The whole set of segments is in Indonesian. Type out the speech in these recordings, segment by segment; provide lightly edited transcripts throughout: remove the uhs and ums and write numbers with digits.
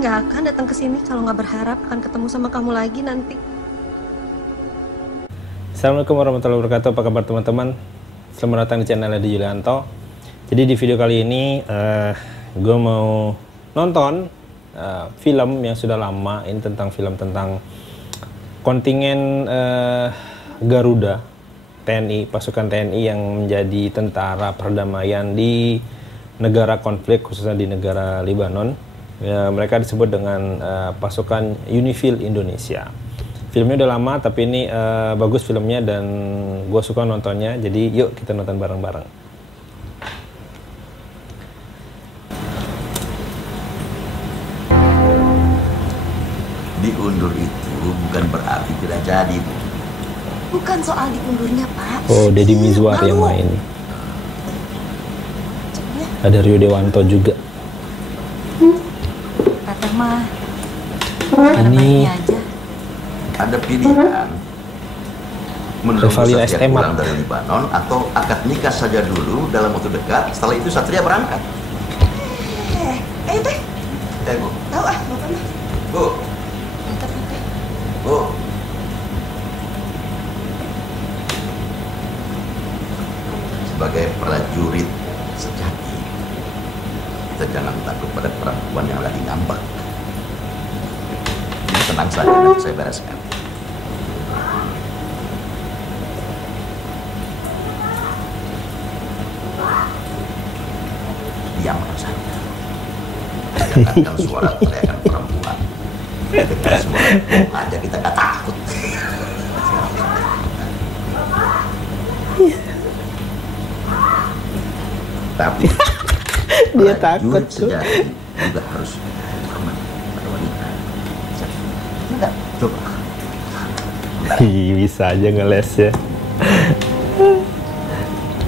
nggak akan datang ke sini kalau nggak berharap akan ketemu sama kamu lagi nanti. Assalamualaikum warahmatullahi wabarakatuh. Apa kabar teman-teman? Selamat datang di channel Edi Yulianto. Jadi di video kali ini gue mau nonton film yang sudah lama. Ini tentang film tentang kontingen Garuda TNI, pasukan TNI yang menjadi tentara perdamaian di negara konflik, khususnya di negara Lebanon. Ya, mereka disebut dengan pasukan UNIFIL Indonesia. Filmnya udah lama, tapi ini bagus filmnya dan gue suka nontonnya. Jadi yuk kita nonton bareng-bareng. Diundur itu bukan berarti tidak jadi, Bu. Bukan soal diundurnya, Pak. Oh, Deddy Mizwar yang main. Ada Rio Dewanto juga. Teteh mah Ini aja. Ada pilihan menunggu Revalina Satria Estemat pulang dari Libanon atau akad nikah saja dulu dalam waktu dekat. Setelah itu Satria berangkat. Teh. Bu. Tahu ah, Bapak mah. Bu. Bu. Sebagai prajurit sejati, kita jangan takut pada perempuan yang lagi ngambek. Jadi tenang saja, nanti saya bereskan. Diam saja. Dengarkan suara teriakan perempuan. Dengar suara itu aja kita gak takut. Tapi dia takut tuh. sejati juga harus hormat pada wanita. Enggak, coba. Bisa aja ngeles ya.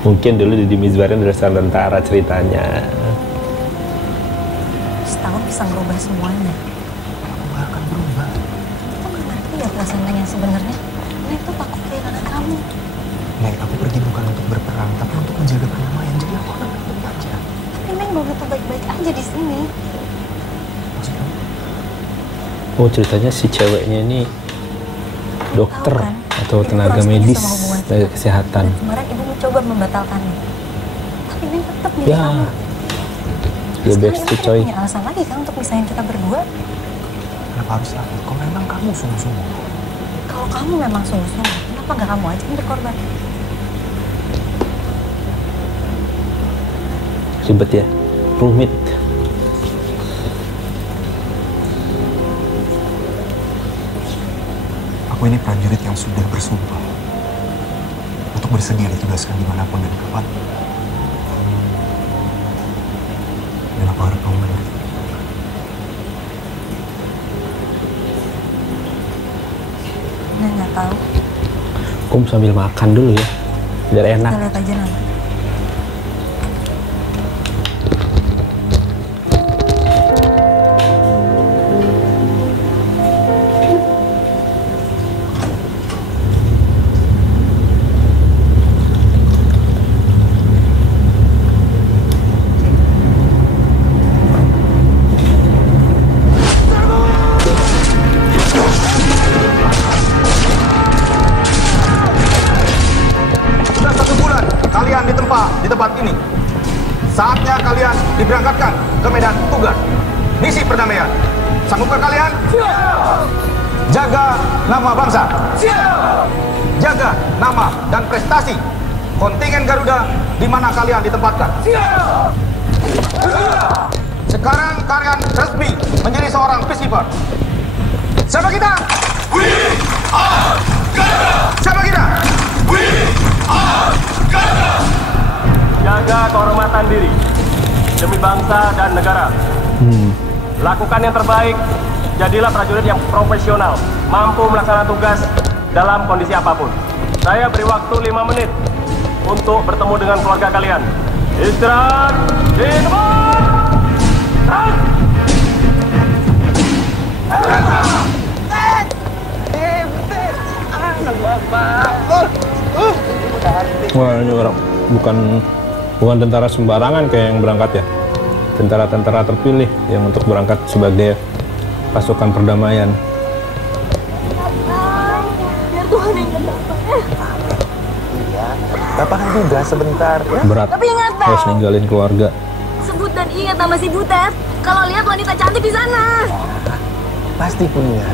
Mungkin dulu Deddy Mizwar dari seorang tentara ceritanya. Setahun bisa ngerubah semuanya. Nggak akan berubah. Aku nggak ngerti ya perasaan yang sebenarnya. Neng tuh takut kehilangan kamu. Neng, aku pergi bukan untuk berperang, tapi untuk menjaga perdamaian. Jadi aku akan baik aja. Tapi Neng belum tentu baik-baik aja di sini. Maksudnya? Oh, ceritanya si ceweknya ini dokter Tahu kan? atau Ibu tenaga kurang setuju medis sama hubungan dari kita. kesehatan. Dan kemarin ibu mencoba membatalkannya. Tapi Neng tetap milih Ya, kamu. dia Sekarang backstreet ibu coy. punya alasan lagi kan untuk misahin kita berdua. Kenapa harus takut? Kalau memang kamu sungguh-sungguh. Kalau kamu memang sungguh-sungguh, kenapa nggak kamu aja yang berkorban? Ribet ya, rumit. Aku ini prajurit yang sudah bersumpah untuk bersedia ditugaskan dimanapun dan kapan. Dan aku harap kamu mengerti. Neng nggak tahu. Kum sambil makan dulu ya, biar enak. Kita lihat aja nanti. Sudah 1 bulan kalian ditempa di tempat ini. Saatnya kalian diberangkatkan ke medan tugas. Misi perdamaian. Sanggupkah kalian? Siap! Jaga nama bangsa. Siap! Jaga nama dan prestasi kontingen Garuda di mana kalian ditempatkan. Siap! Sekarang kalian resmi menjadi seorang peacekeeper. Siapa kita? We are Garuda! Siapa kita? We are Garuda! Jaga kehormatan diri demi bangsa dan negara. Lakukan yang terbaik. Jadilah prajurit yang profesional, mampu melaksanakan tugas dalam kondisi apapun. Saya beri waktu 5 menit untuk bertemu dengan keluarga kalian. Istirahat di tempat. Wah, ini orang bukan tentara sembarangan kayak yang berangkat ya. Tentara-tentara terpilih yang untuk berangkat sebagai pasukan perdamaian. Biar Tuhan yang datang. Iya, Bapak kan juga sebentar ya. Berat Tapi ingat, Bang. harus ninggalin keluarga. Sebut dan ingat nama si Butet. Kalau lihat wanita cantik di sana. Pasti punya.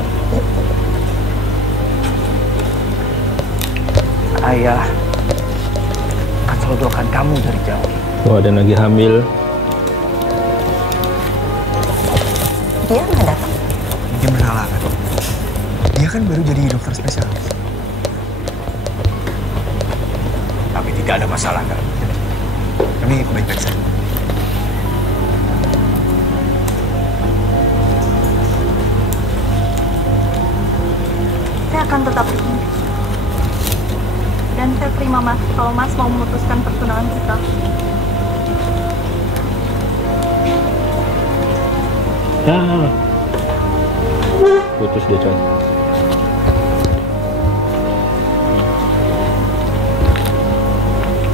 Ayah akan selalu doakan kamu dari jauh. Oh, ada lagi hamil. Dia nggak datang. Mungkin berhalangan. Dia kan baru jadi dokter spesialis. Tapi tidak ada masalah kan? Kami baik-baik saja. Saya akan tetap di sini. Dan saya terima Mas kalau Mas mau memutuskan pertunangan kita. Ah. Putus dia coy.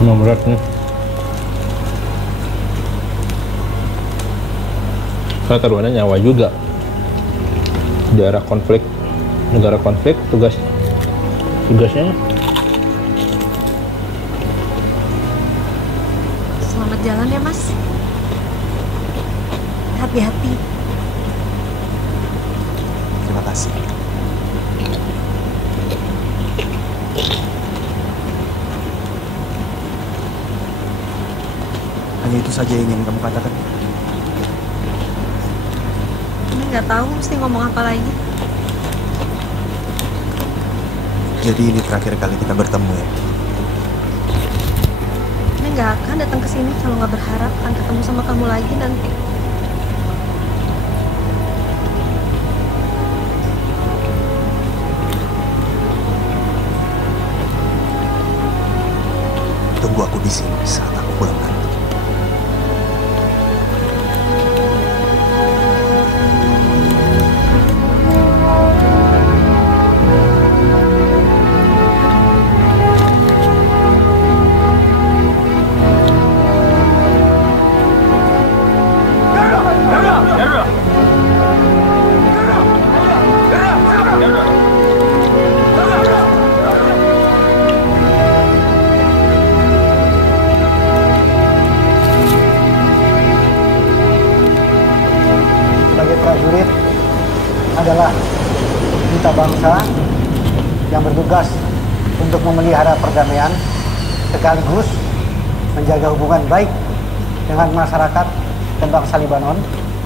Emang berat nih. Karena taruhannya nyawa juga. Daerah konflik, negara konflik, tugasnya. Selamat jalan ya, Mas. Hati-hati. Terima kasih. Hanya itu saja yang ingin kamu katakan. Ini nggak tahu mesti ngomong apa lagi. Jadi ini terakhir kali kita bertemu ya. Ini nggak akan datang ke sini kalau nggak berharap akan ketemu sama kamu lagi nanti. Tunggu aku di sini saat aku pulang nanti. Sebagai prajurit adalah duta bangsa yang bertugas untuk memelihara perdamaian sekaligus menjaga hubungan baik dengan masyarakat dan bangsa Libanon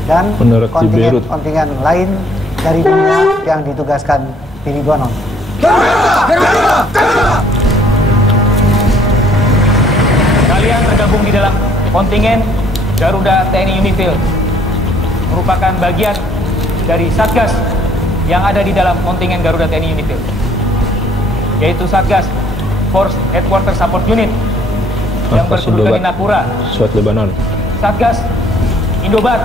dan Menurut di Beirut. kontingen lain dari dunia yang ditugaskan di Libanon. Kalian tergabung di dalam kontingen Garuda TNI Unifil, merupakan bagian dari Satgas yang ada di dalam kontingen Garuda TNI Unifil, yaitu Satgas Force Headquarter Support Unit yang Markas berkedudukan di Indobat, Nakura, Suat Lebanon. Satgas Indobat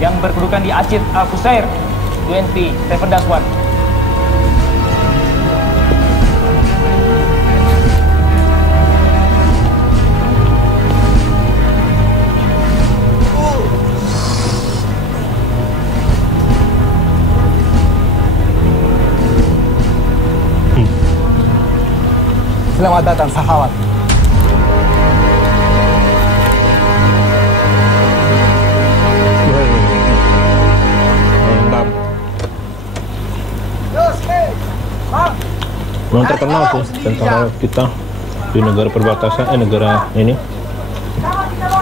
yang berkedudukan di Acit Al-Qusair, UNP 7-1. Selamat datang sahabat. Mantap. Memang terkenal sih tentara kita di negara perbatasan, negara ini,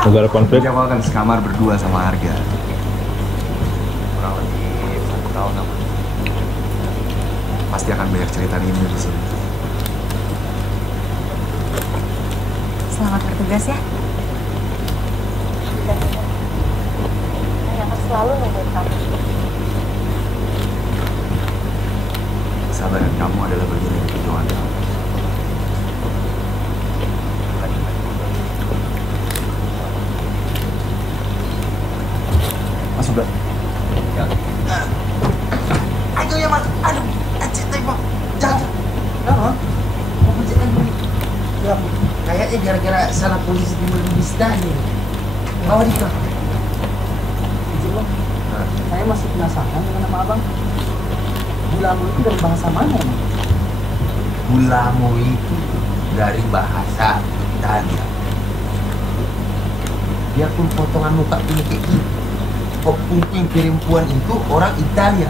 negara konflik. Kita kan sekamar berdua sama Harga. Kurang lebih 1 tahun apa. Pasti akan banyak cerita ini di sini. Selamat bertugas ya. Saya akan selalu nungguin kamu. Kesabaran kamu adalah bagian dari perjuangan kamu. Masuk gak? Ya. Ayo ya mas, aduh, acit tembak, jangan. Kenapa? Mau pencet dulu. Ya, kayaknya gara-gara salah polisi di Bisda nih. Bawa di kak. Saya masuk penasaran dengan nama abang. Gulamo itu dari bahasa mana emang? Gulamo itu dari bahasa Italia. Biarpun potongan muka punya kayak gitu, kok puing perempuan itu orang Italia.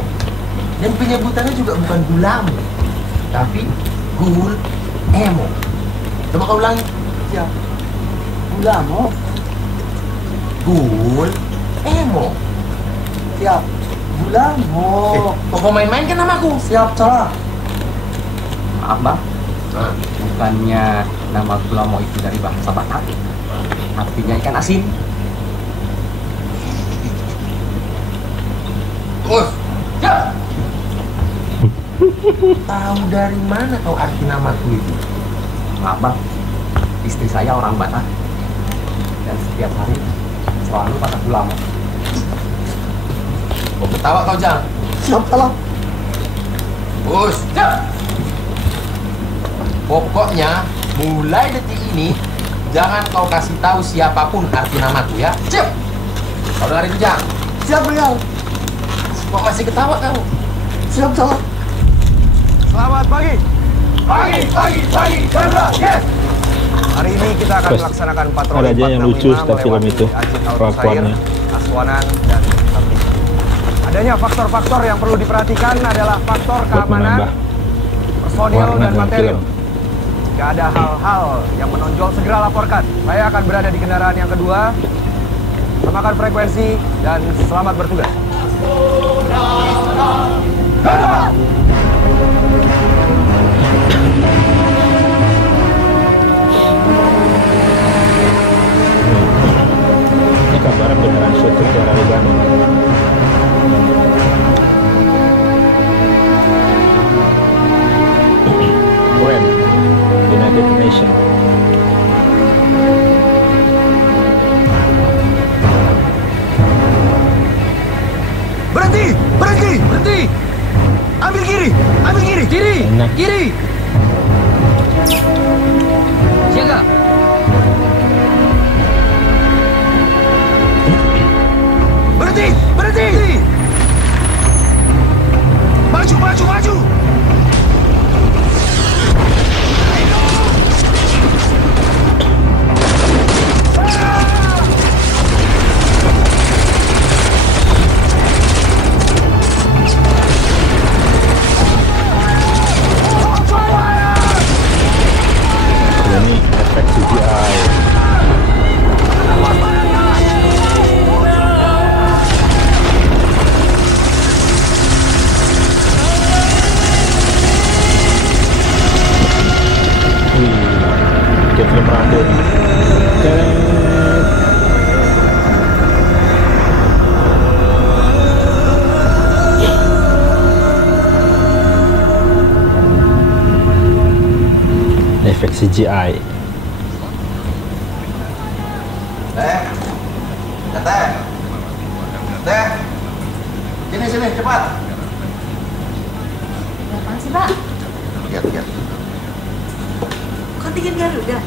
Dan penyebutannya juga bukan gulamo, tapi gul emo. Coba kau ulangi. Siap. Gulamo. Gul emo. Siap. Gulamo. Kok kau main-main kan namaku? Siap, salah. Maaf bang, bukannya nama Gulamo itu dari bahasa Batak, artinya ikan asin. Terus, ya. Tahu dari mana kau arti namaku itu? Maaf bang, istri saya orang Batak dan setiap hari selalu pakai Gulamo. Kau ketawa kau, Jang? Siap, salah. Bus, ya. Pokoknya mulai detik ini jangan kau kasih tahu siapapun arti namaku ya. Siap. Kau dengar itu, Jang? Siap, Rial. Kok masih ketawa kamu? Siap, salah. Selamat pagi. Pagi, Chandra, yes. Hari ini kita akan Terus, melaksanakan patroli ada aja yang lucu setiap film itu, kelakuannya. Aswanan dan Sarti. Adanya faktor-faktor yang perlu diperhatikan adalah faktor Buat keamanan, menambah personil warna dan dalam material. film. Jika ada hal-hal yang menonjol, segera laporkan. Saya akan berada di kendaraan yang kedua. Samakan frekuensi dan selamat bertugas. Ini kabarnya beneran syuting di area Lebanon. UN, United Nations. Berhenti! Ambil kiri! Enak. Kiri! Siaga! Berhenti! Maju! Ini efek CGI. Kayak film rambut. Efek CGI. Teh. Sini, cepat. Apaan sih, Pak? Lihat. Kontingen Garuda.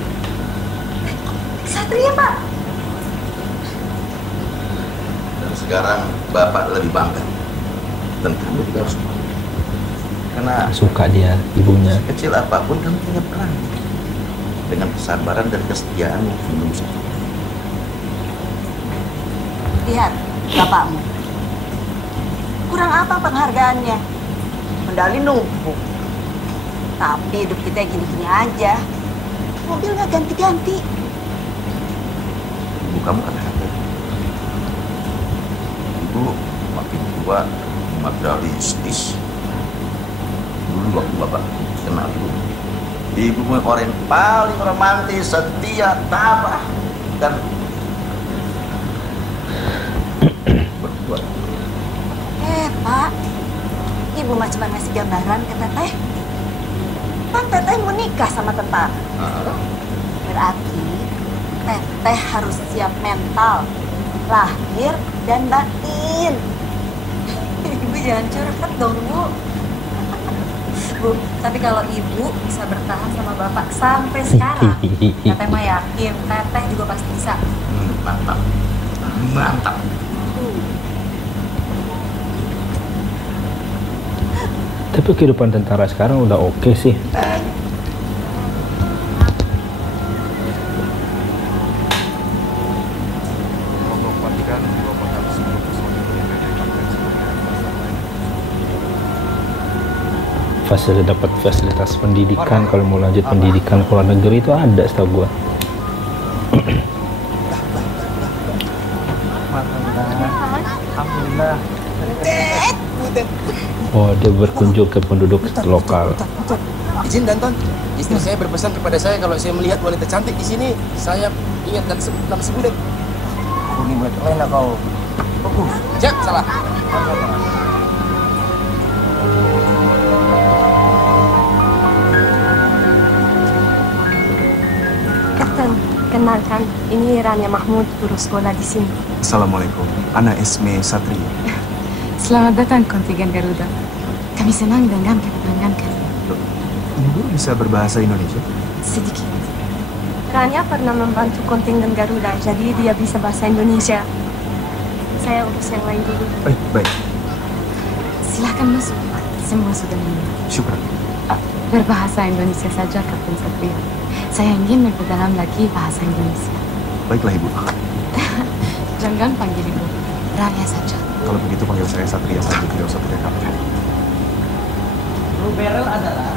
Satria, Pak. Dan sekarang Bapak lebih bangga. Dan kamu juga harus bangga. Karena Suka dia ibunya. kecil apapun kamu punya peran. Dengan kesabaran dan kesetiaan yang menembus. Lihat, bapakmu. Kurang apa penghargaannya? Medali numpuk. Tapi hidup kita gini-gini aja. Mobil nggak ganti-ganti. Ibu kamu kata-kata. Ibu makin tua, materialistis. Dulu waktu Bapak kenal ibu orang yang paling romantis, setia, tabah, dan berdua. Pak. Ibu mah cuma ngasih gambaran ke Teteh. Pan Teteh mau nikah sama tentara. Berarti Teteh harus siap mental, lahir, dan batin. Ibu jangan curhat dong, Bu. Bu, tapi kalau Ibu bisa bertahan sama Bapak sampai sekarang, Teteh mah yakin Teteh juga pasti bisa. Mantap. Tapi kehidupan tentara sekarang udah oke sih. Dapat fasilitas pendidikan kalau mau lanjut pendidikan ke luar negeri itu ada setahu gua. Alhamdulillah. Oh, dia berkunjung ke penduduk lokal. Izin Danton, istri saya berpesan kepada saya kalau saya melihat wanita cantik di sini, saya ingatkan nama sebudet. Ini buat lain lah kau. Cek salah. Kenalkan, ini Rania Mahmud, guru sekolah di sini. Assalamualaikum, Ana Esme Satria. Selamat datang kontingen Garuda. Kami senang dengan kedatangan kalian. Ibu bisa berbahasa Indonesia? Sedikit. Rania pernah membantu kontingen Garuda, jadi dia bisa bahasa Indonesia. Saya urus yang lain dulu. Baik. Silahkan masuk. Semua sudah menunggu. Syukur. Berbahasa Indonesia saja, Kapten Satria. Saya ingin memperdalam lagi bahasa Indonesia. Baiklah, Ibu. Jangan panggil Ibu. Rania saja. Kalau begitu panggil saya Satria saja, tidak usah pakai Kapten. Blue Barrel adalah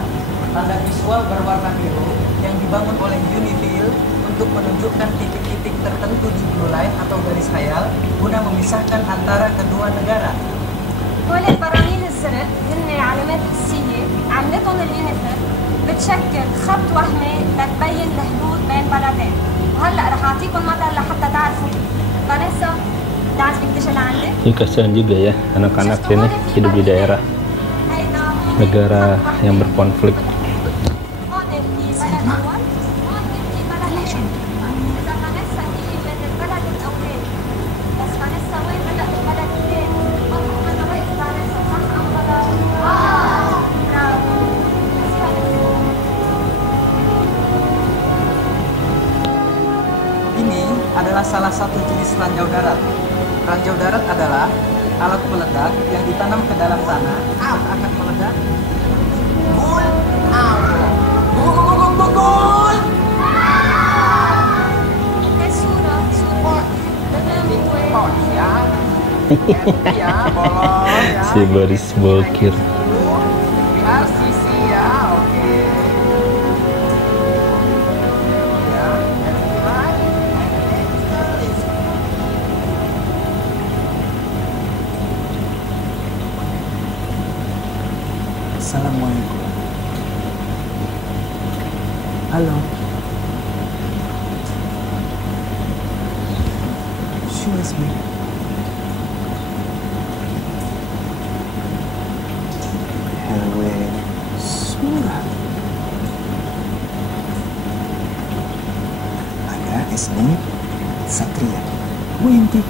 tanda visual berwarna biru yang dibangun oleh Unifil untuk menunjukkan titik-titik tertentu di blue line atau garis khayal guna memisahkan antara kedua negara. كل البراميل الزرق هن علامات حسية عملتهم اليونيفيل بتشكل خط وهمي لتبين الحدود بين بلدين. وهلا رح اعطيكم مثل لحتى تعرفوا. فانيسا تعرفي قديش اللي عندك؟ Ini kasihan juga ya anak-anak ini hidup di daerah negara yang berkonflik. Adalah salah satu jenis ranjau darat. Ranjau darat adalah alat peledak yang ditanam ke dalam tanah saat akan meledak. Gol! Gol! Ya, bolong ya. Si Boris Bokir. Biar sisi ya, oke. Assalamualaikum. Halo. Şu ismi? Helwe Surah. Ada Esme Satria. Winti.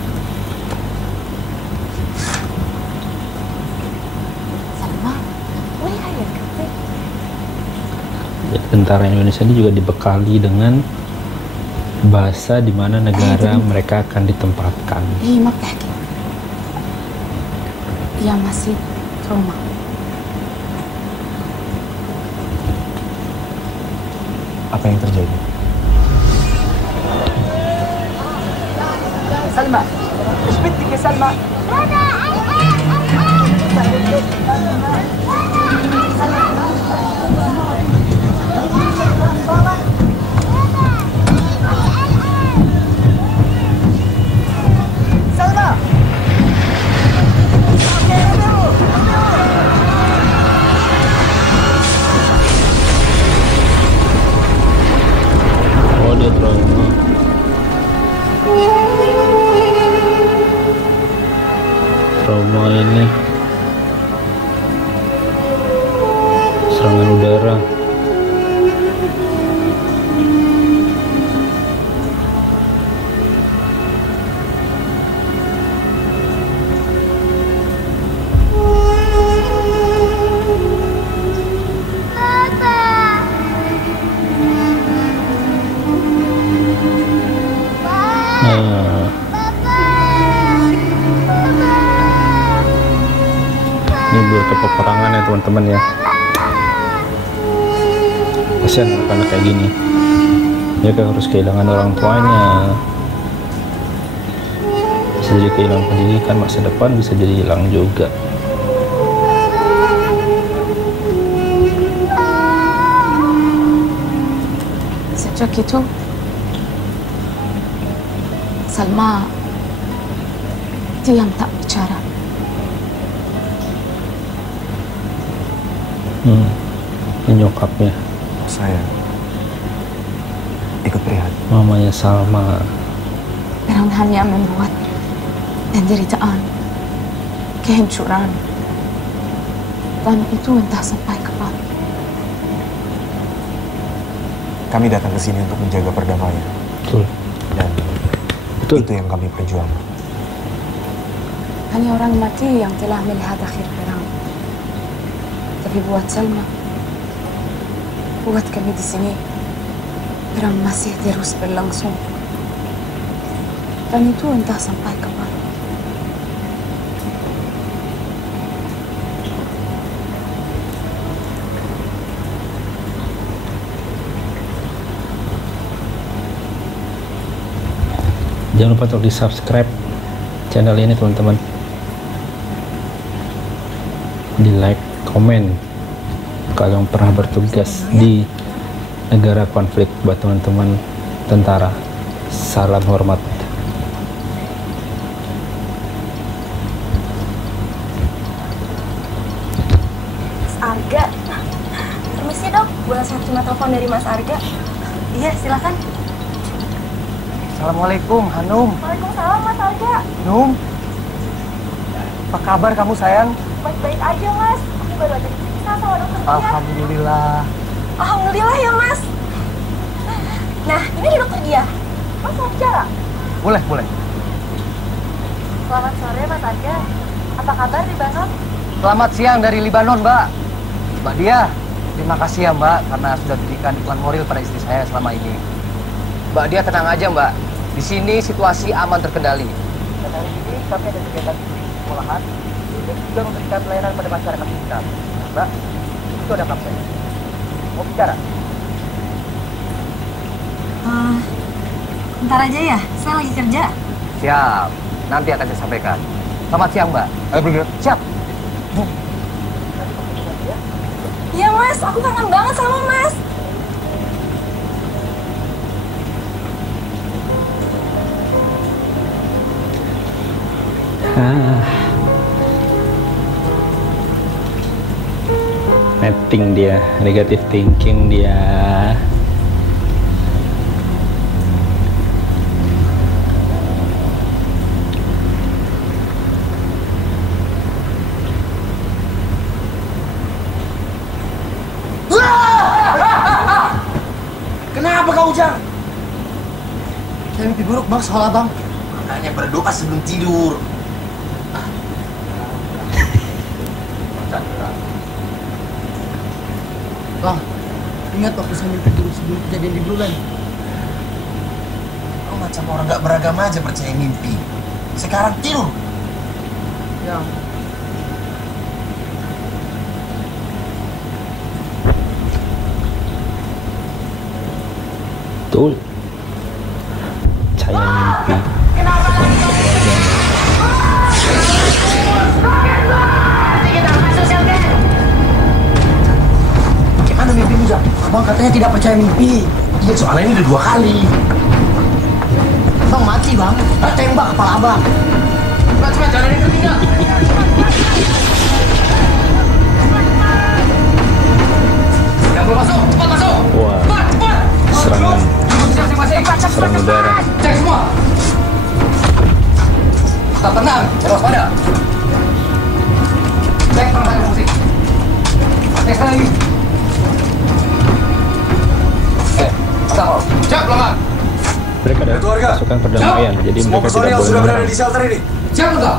Tentara Indonesia ini juga dibekali dengan bahasa di mana negara mereka akan ditempatkan. ما بتحكي يا masih trauma. Apa yang terjadi? Salma, ايش بدك يا سلمى؟ Oh, dia trauma. Trauma ini serangan udara. Ini berita peperangan ya teman-teman ya. Kasihan anak-anak kayak gini. Dia kan harus kehilangan orang tuanya. Bisa jadi kehilangan pendidikan, masa depan bisa jadi hilang juga. Sejak itu, Salma diam tak bicara. Ini nyokapnya. Saya ikut prihatin. Mamanya Salma. Perang hanya membuat penderitaan, kehancuran, dan itu entah sampai kapan. Kami datang ke sini untuk menjaga perdamaian. Betul. Dan itu yang kami perjuangkan. Hanya orang mati yang telah melihat akhir perang. Tapi buat Salma, buat kami di sini, perang masih terus berlangsung. Dan itu entah sampai kapan. Jangan lupa untuk di-subscribe channel ini teman-teman. Di-like, komen kalau pernah bertugas di negara konflik buat teman-teman tentara. Salam hormat. Mas Arga. Permisi dok, boleh saya terima telepon dari Mas Arga? Iya, silakan. Assalamualaikum, Hanum. Waalaikumsalam Mas Arga. Num, apa kabar kamu sayang? Baik-baik aja Mas. Aku baru aja diperiksa sama dokter Dia. Alhamdulillah. Alhamdulillah ya Mas. Nah, ini di dokter Dia. Mas mau bicara? Boleh, boleh. Selamat sore Mas Arga. Apa kabar di Banon? Selamat siang dari Libanon, Mbak. Mbak Dia, terima kasih ya Mbak karena sudah berikan dukungan moral pada istri saya selama ini. Mbak Dia tenang aja Mbak. Di sini situasi aman terkendali. Dan hari ini kami ada kegiatan di sekolahan untuk juga memberikan pelayanan pada masyarakat sekitar. Mbak, itu ada kapten. Mau bicara? Bentar aja ya, saya lagi kerja. Siap, nanti akan saya sampaikan. Selamat siang Mbak. Ayo pergi. Siap. Iya Mas, aku kangen banget sama Mas. Netting dia, negative thinking dia. Kenapa kau Ujang? Saya mimpi buruk bang soal abang. Makanya berdoa sebelum tidur. Bang, ingat waktu saya mimpi buruk sebelum kejadian di Blue Line. Kau macam orang gak beragama aja percaya mimpi. Sekarang tidur. Ya. Betul. Percaya mimpi. Gimana mimpimu, Jang? Abang katanya tidak percaya mimpi. Iya, soalnya ini udah 2 kali. Bang mati, Bang. Tembak kepala abang. Cepat, jangan ada yang tertinggal. Yang belum masuk, cepat masuk. Wah, cepat. serangan udara. Cek semua. Tetap tenang, jangan waspada. Cek perangkat musik. Cek lagi. Siap, lama. Mereka ada pasukan perdamaian, jadi Semua mereka tidak personil boleh sudah berada menyerang. di shelter ini. Siap, enggak?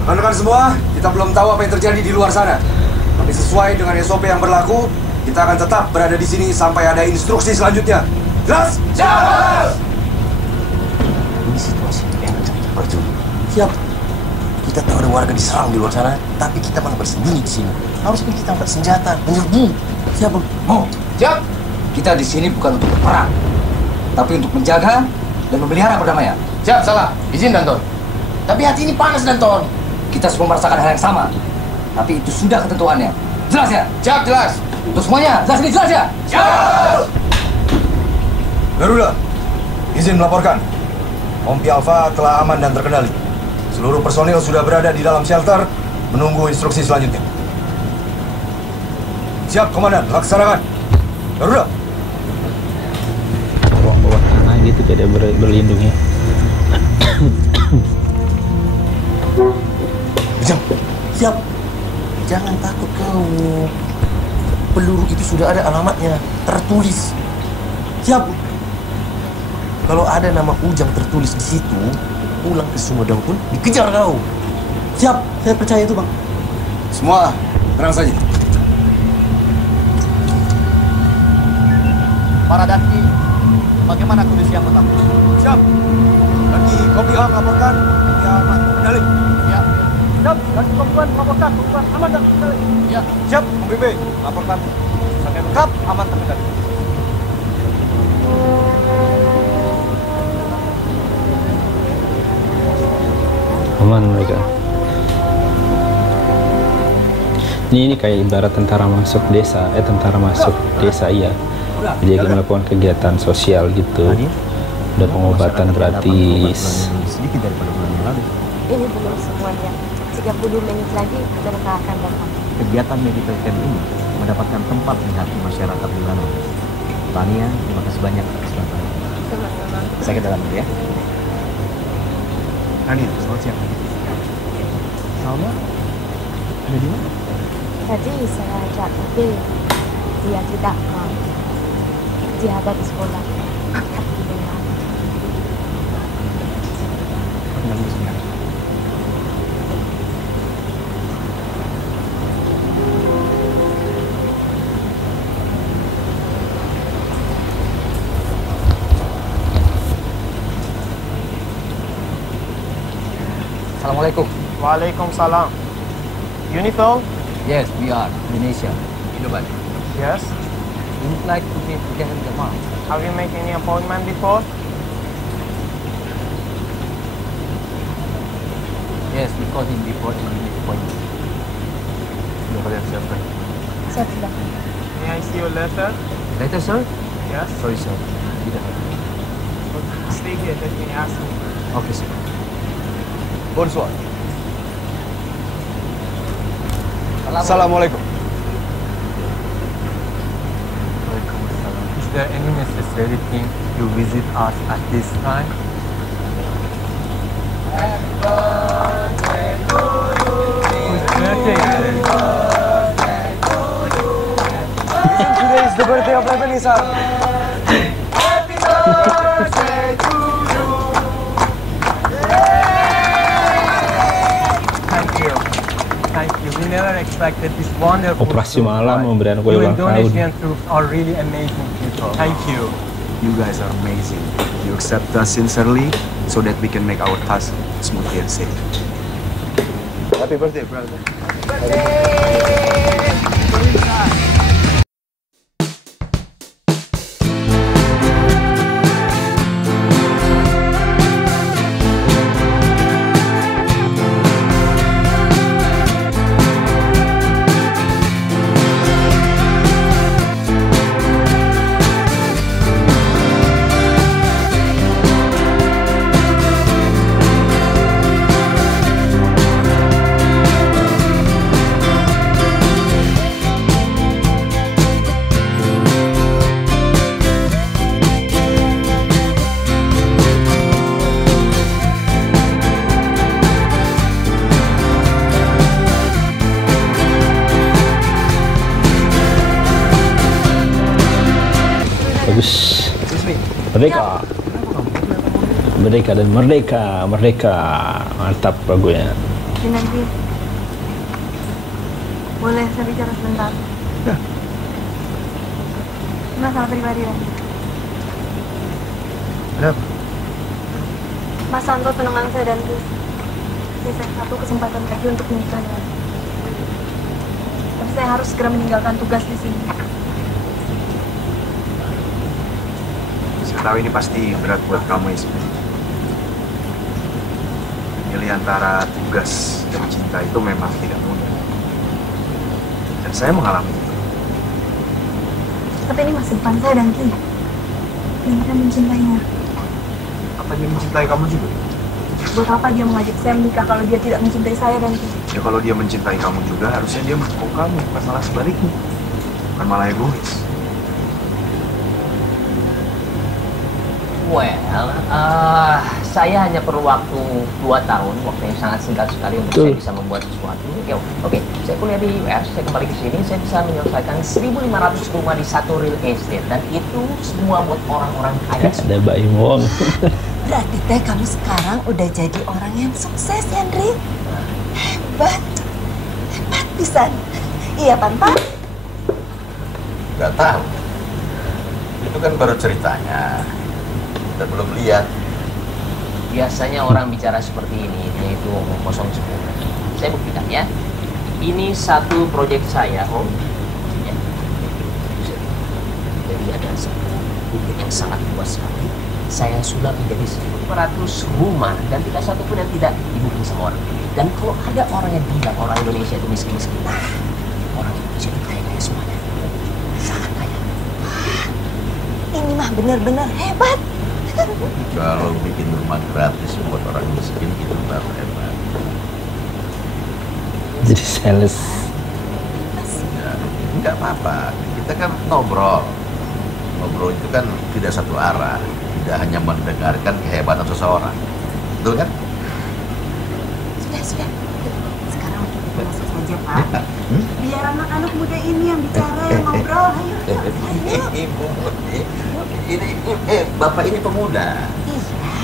Rekan-rekan semua, kita belum tahu apa yang terjadi di luar sana. Tapi sesuai dengan SOP yang berlaku, kita akan tetap berada di sini sampai ada instruksi selanjutnya. Jelas? Siap! Ini situasi yang macam berjuang. Siap. Kita tahu ada warga diserang di luar sana, tapi kita malah bersembunyi di sini. Harusnya kita angkat senjata, menyerbu. Siapa? Mau? Siap. Kita di sini bukan untuk berperang, tapi untuk menjaga dan memelihara perdamaian. Siap, salah. Izin, Danton. Tapi hati ini panas, Danton. Kita semua merasakan hal yang sama, tapi itu sudah ketentuannya. Jelas ya? Siap, jelas. Untuk semuanya, jelas ini, jelas ya? Siap! Garuda, izin melaporkan. Ompi Alpha telah aman dan terkendali. Seluruh personil sudah berada di dalam shelter, menunggu instruksi selanjutnya. Siap, Komandan. Laksanakan. Garuda. Bawah tanah gitu tidak berlindung ya. Siap. Jangan takut kau. Peluru itu sudah ada alamatnya, tertulis. Siap. Kalau ada nama Ujang tertulis di situ, pulang ke Sumedang pun dikejar kau. Siap, saya percaya itu, Bang. Semua tenang saja. Para Danki, bagaimana kondisi anggota? Siap. Danki Kopi A melaporkan, Kopi A aman terkendali. Ya. Siap, Danki Kopi A melaporkan, Kopi A aman dan terkendali. Ya. Siap, Kopi B melaporkan, sampai lengkap aman terkendali. Aman mereka. Ini kayak ibarat tentara masuk desa, iya. Dia melakukan kegiatan sosial gitu. Ada pengobatan gratis. Sedikit daripada bulan yang lalu. Ini belum semuanya. 30 menit lagi mereka akan datang. Kegiatan medical camp ini mendapatkan tempat di hati masyarakat Milano. Tania, terima kasih banyak atas bantuan. Sama-sama. Saya ke dalam dulu ya. Tania, selamat siang. Salma, ada di mana? Tadi saya ajak tapi dia tidak mau. Dia ada di sekolah. Tapi dengar. Aku nggak bisa sebentar. Assalamualaikum. Waalaikumsalam. Unifil? Yes, we are Indonesia. Indobat. Yes. We would like to meet Lieutenant Gamal. Have you made any appointment before? Yes, we called him before and we made appointment. Sudah kalian siapkan? Saya sudah. May I see your letter? Letter, sir? Yes. Sorry, sir. Tidak ada. Stay here, let me ask you. Okay, sir. Bonsoir. Assalamualaikum. Is there any necessary thing to visit us at this time? Whose birthday is it? Today is the birthday of Ebenezer. Happy birthday to you. Thank you. We never expected this wonderful. Operasi malam memberikan kue You ulang tahun. Indonesian troops are really amazing people. Thank you. You guys are amazing. You accept us sincerely so that we can make our task smoothly and safe. Happy birthday, brother. Bagus. Merdeka. Merdeka dan merdeka, merdeka. Mantap lagunya. Nanti boleh saya bicara sebentar? Ya. Masalah pribadi lagi. Ada apa? Mas Santo tunangan saya dan Tis. Ini saya satu kesempatan lagi untuk menikah dengan. Tapi saya harus segera meninggalkan tugas di sini. Saya tahu ini pasti berat buat kamu, Ismi. Milih antara tugas dan cinta itu memang tidak mudah. Dan saya mengalami itu. Tapi ini masa depan saya dan Ki. Dan saya mencintainya. Apa dia mencintai kamu juga? Buat apa dia mengajak saya menikah kalau dia tidak mencintai saya dan Ki? Ya kalau dia mencintai kamu juga, harusnya dia mendukung kamu, bukan malah sebaliknya. Bukan malah egois. Well, saya hanya perlu waktu 2 tahun, waktu yang sangat singkat sekali untuk saya bisa membuat sesuatu. Oke, saya kuliah di US, saya kembali ke sini, saya bisa menyelesaikan 1.500 rumah di satu real estate, dan itu semua buat orang-orang kaya. Ada Mbak Imong. Berarti teh kamu sekarang udah jadi orang yang sukses, Yandri. Hebat, hebat pisan. Iya, Pan. Gak tahu. Itu kan baru ceritanya. Dan belum lihat. Biasanya orang bicara seperti ini, yaitu omong kosong semua. Saya buktikan ya. Ini satu proyek saya, Om. Ya. Jadi ada sebuah bukit yang sangat luas sekali. Saya sulap menjadi 1.500 rumah dan tidak satu pun yang tidak dibuking sama orang. Dan kalau ada orang yang bilang orang Indonesia itu miskin-miskin, nah, orang Indonesia itu kaya-kaya semuanya. Sangat kaya. Ini mah benar-benar hebat. Kalau bikin rumah gratis buat orang miskin itu baru hebat. Jadi sales. Ya, nggak apa-apa. Kita kan ngobrol. Ngobrol itu kan tidak satu arah. Tidak hanya mendengarkan kehebatan seseorang. Betul kan? Sudah. Sekarang kita masuk saja, Pak. Biar anak-anak muda ini yang bicara, yang ngobrol. Ayo. Ibu, Bapak ini pemuda.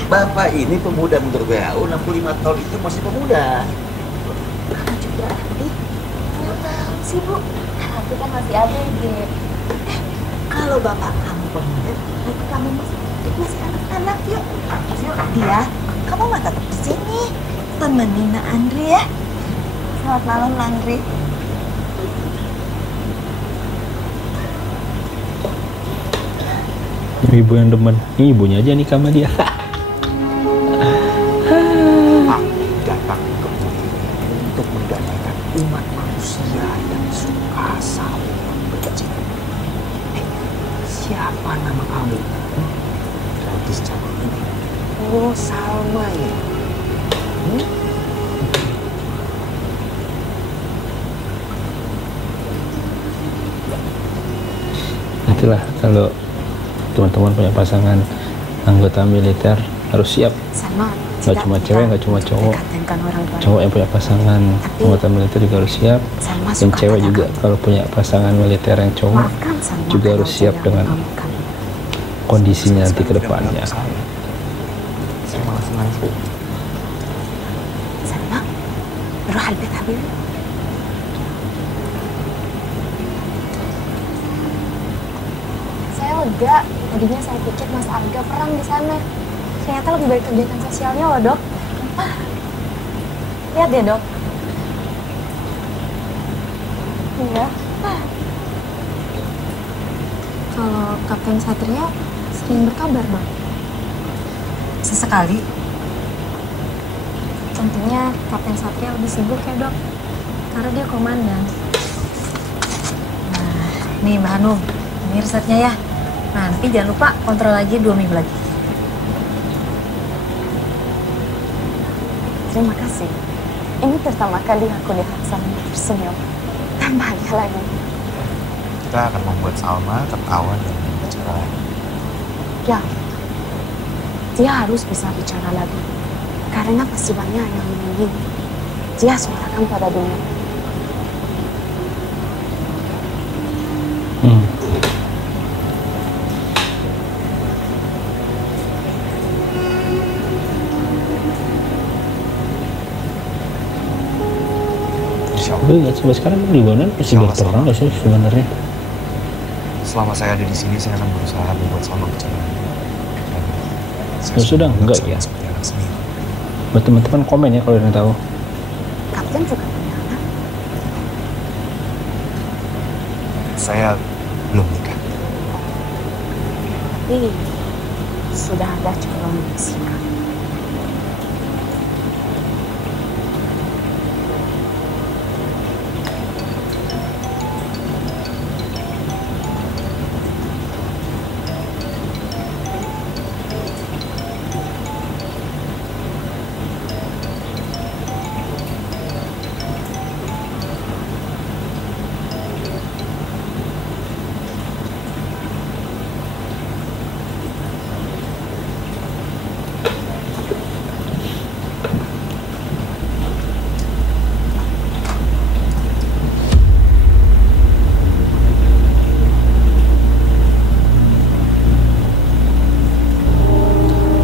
Bapak ini pemuda menurut WHO, 65 tahun itu masih pemuda. Kamu juga, Adi. 2 tahun sih, Bu. Tapi kan masih ABG. Kalau bapak kamu pemuda, berarti kamu masih anak-anak. Yuk, dia, kamu mah tetap di sini. Temenin Nak Andri ya. Selamat malam, Andri. Ibu yang demen. Ini ibunya aja nih sama dia. Datang ke bumi untuk mendamaikan umat manusia yang suka saling membenci. Siapa nama kamu? Gadis cantik ini. Oh, Salma ya. Itulah kalau teman-teman punya pasangan anggota militer harus siap. Sama. Gak cuma cewek, gak cuma cowok. Cowok yang punya pasangan anggota militer juga harus siap. Dan cewek juga kalau punya pasangan militer yang cowok juga harus siap dengan kondisinya nanti ke depannya. Saya malah senang sih. Salma, ruh albet habibi. Saya lega. Tadinya saya pikir Mas Arga perang di sana. Ternyata lebih baik kegiatan sosialnya loh, Dok. Lihat deh, Dok. Iya. Kalau Kapten Satria sering berkabar, Dok. Sesekali. Tentunya Kapten Satria lebih sibuk ya, Dok. Karena dia komandan. Nah, nih Mbak Hanum. Ini resepnya ya. Nanti jangan lupa kontrol lagi 2 minggu lagi. Terima kasih. Ini pertama kali aku lihat Salma tersenyum. Dan bahagia lagi. Kita akan membuat Salma tertawa dan bicara lagi. Ya, dia harus bisa bicara lagi. Karena pasti banyak yang ingin dia suarakan pada dunia. Tapi sampai sekarang Libanon masih berperang nggak sih sebenarnya? Selama saya ada di sini, saya akan berusaha membuat Salma bicara. Sudah enggak ya? Buat teman-teman komen ya kalau ada yang tahu. kalian juga punya anak? Saya belum nikah. Tapi sudah ada calon istri.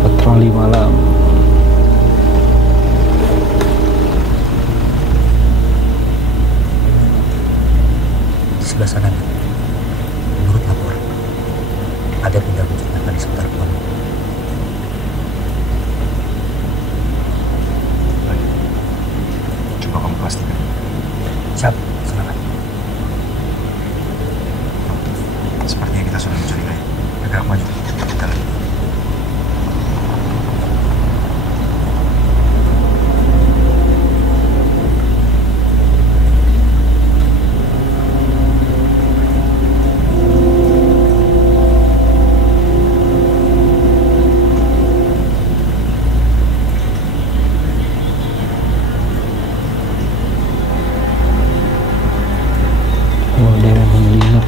Patroli malam. Di sebelah sana, menurut laporan, ada benda mencurigakan di sekitar pohon. Baik. Coba kamu pastikan. Siap, selamat. Sepertinya kita sudah mencurigai. Agak maju. Kita lagi. Oh, dia mau melihat.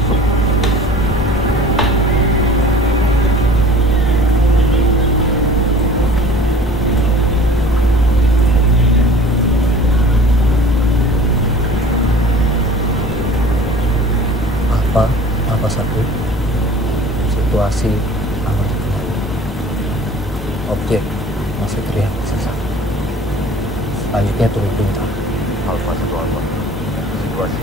Apa satu situasi aman kembali. Objek masih terlihat sisa. Selanjutnya turun perintah. Alfa 1 Alfa. Situasi.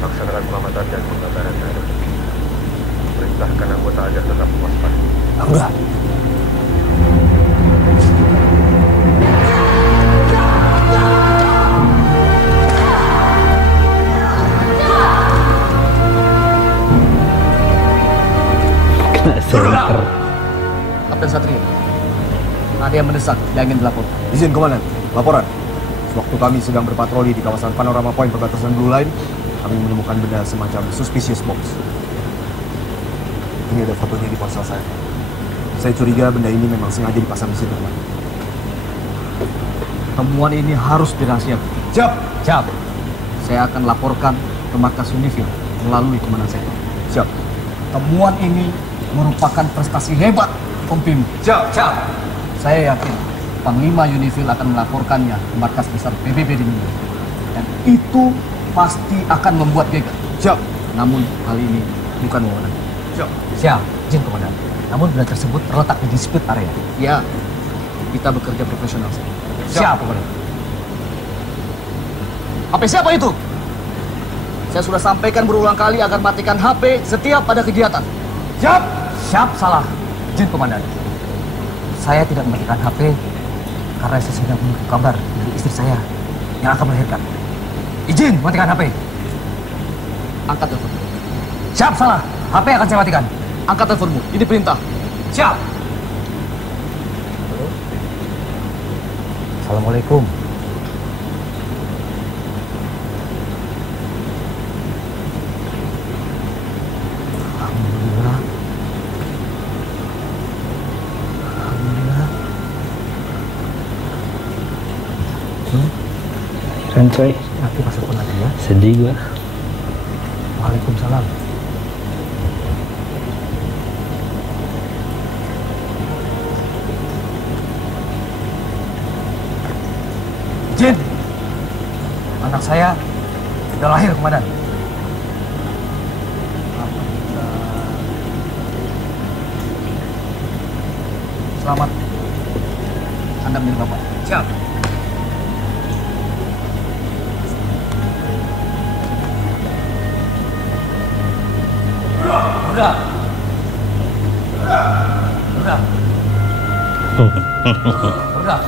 Laksanakan pelamatan dan pembakaran terhadap bukti. Perintahkan anggota agar tetap waspada. Udah. Kapten Satria, ada yang mendesak yang ingin dilapor. Izin komandan, laporan. Sewaktu kami sedang berpatroli di kawasan Panorama Point perbatasan Blue Line, kami menemukan benda semacam suspicious box. Ini ada fotonya di ponsel saya. Saya curiga benda ini memang sengaja dipasang di situ. Temuan ini harus dirahasiakan. Siap. Siap. Saya akan laporkan ke markas Unifil melalui komandan sektor. Siap. Temuan ini merupakan prestasi hebat, Kompim. Siap. Siap. Saya yakin Panglima Unifil akan melaporkannya ke markas besar PBB di Mimpi. Dan itu pasti akan membuat geger. Siap. Namun hal ini bukan wewenang. Siap. Siap. Izin komandan. Namun benda tersebut terletak di dispute area. Ya. Kita bekerja profesional. Siap, komandan. HP siapa itu? Saya sudah sampaikan berulang kali agar matikan HP setiap ada kegiatan. Siap. Siap, salah. Izin komandan. Saya tidak mematikan HP karena saya sedang menunggu kabar dari istri saya yang akan melahirkan. Izin matikan HP. Angkat telepon. Siap, salah. HP akan saya matikan. Angkat teleponmu. Ini perintah. Siap. Halo. Assalamualaikum. Alhamdulillah. Alhamdulillah. Keren coy. Nanti masuk lagi ya. Sedih gua. Waalaikumsalam. Jin, anak saya sudah lahir, komandan. Selamat. Anda menjadi bapak. Siap. Udah. Udah. Udah.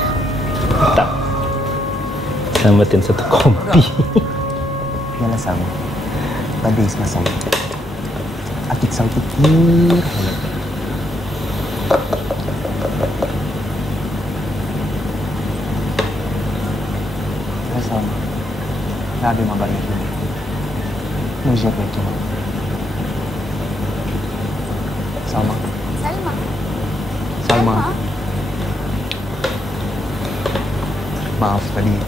Tak. Nambahin satu kopi. Yalah sama. Tadi sama. Akik sang pikir. Sama. Nabi mabarnya dulu. Mujib itu. Salma. Salma. Salma. Maaf tadi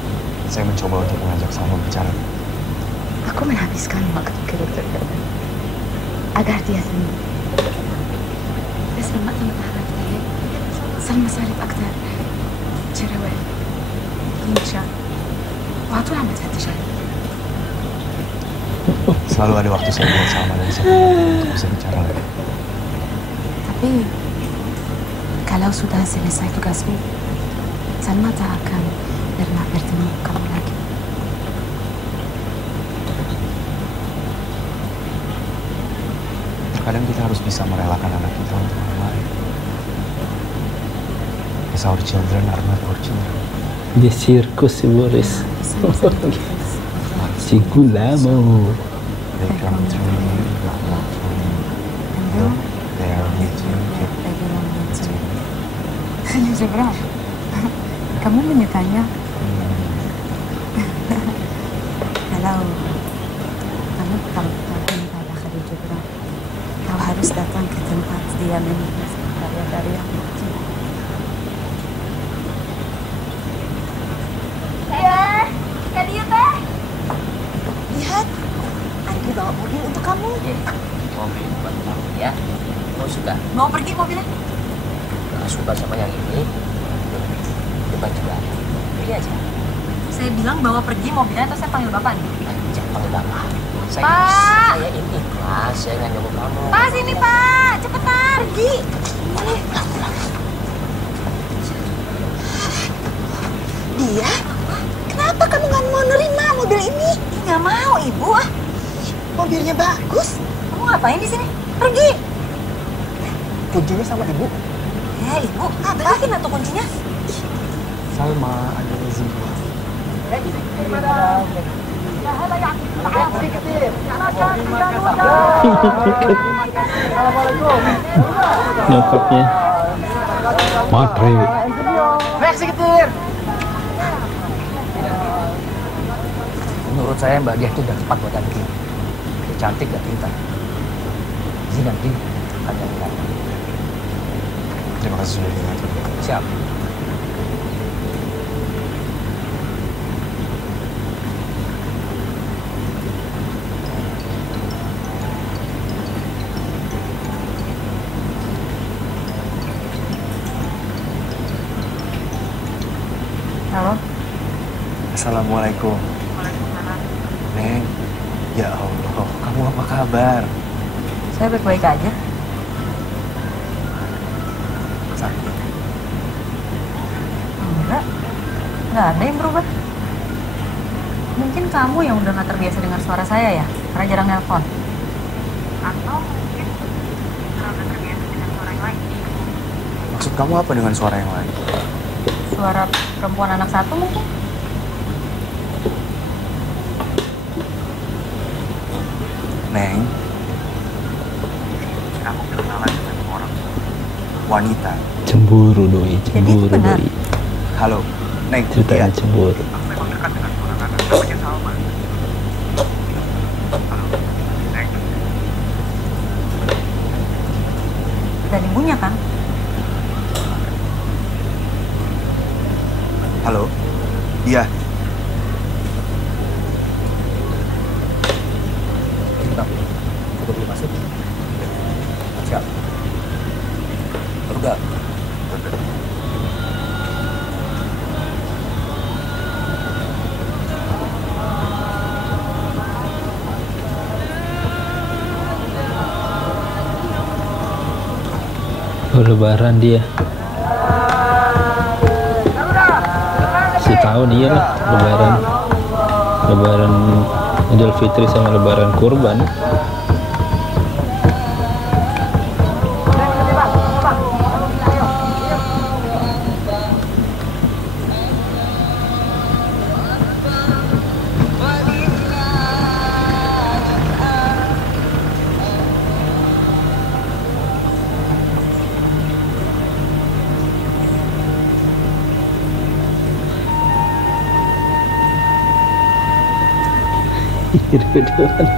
saya mencoba untuk mengajak Salma bicara. Aku menghabiskan waktu ke dokter Gerdan agar dia sembuh. بس لما أنت متعرف عليه سلمى صارت أكثر جروان ينشا وعطول عم بتفتش عليه. Selalu ada waktu saya buat Salma dan saya untuk bisa bicara lagi. Tapi kalau sudah selesai tugasmu, Salma tak akan pernah bertemu kamu lagi. Terkadang kita harus bisa merelakan anak kita untuk orang lain. Because our children are not our children. Di sirkus si Boris. Si Gulamo. They come to you, but not from you. Look, they are with you, yet they belong to you. Khalil Gibran, kamu menyukainya? Kalau kamu tahu pada Khalil Gibran, kau harus datang ke tempat dia menulis karya-karya itu. Kak dia teh. Lihat, Andri bawa mobil untuk kamu. Mobil buat kamu ya. Kau suka? Mau pergi mobilnya? Gak suka sama yang ini? Depan juga ada. Pilih aja. Saya bilang bawa pergi mobilnya atau saya panggil bapak nih? Jangan panggil bapak. Pak! Saya ini ikhlas, saya nggak nyuruh kamu. Pak, sini Pak! Cepetan! Pergi! Dia? Kenapa kamu nggak mau nerima mobil ini? Nggak mau, Ibu. Mobilnya bagus. Kamu ngapain di sini? Pergi! Kuncinya sama Ibu. Ibu, balikin atau kuncinya? Salma, ada izin. Nyokapnya matre. Reaksi ketir. Menurut saya Mbak Dia itu udah tepat buat Andri. Dia cantik dan pintar. Izin Andri akan jadi kaya. Terima kasih sudah diingatkan. Siap. Halo? Assalamualaikum. Neng, ya Allah, kamu apa kabar? Saya baik-baik aja. Sakit. Nggak ada yang berubah. Mungkin kamu yang udah nggak terbiasa dengar suara saya ya, karena jarang nelpon. Atau mungkin karena udah terbiasa dengan suara yang lain. Maksud kamu apa dengan suara yang lain? Suara perempuan anak satu mungkin? Neng, kamu kenalan dengan orang wanita. Cemburu doi, cemburu doi. Halo, Neng. Ceritanya cemburu. Aku memang dekat dengan seorang anak namanya Salma. Halo, Neng. Dan ibunya kan? Halo, iya. Bang, kita boleh masuk? Siap. Surga. Oh, lebaran dia. Si tahu dia lah lebaran Idul Fitri sama lebaran kurban. Video mantap.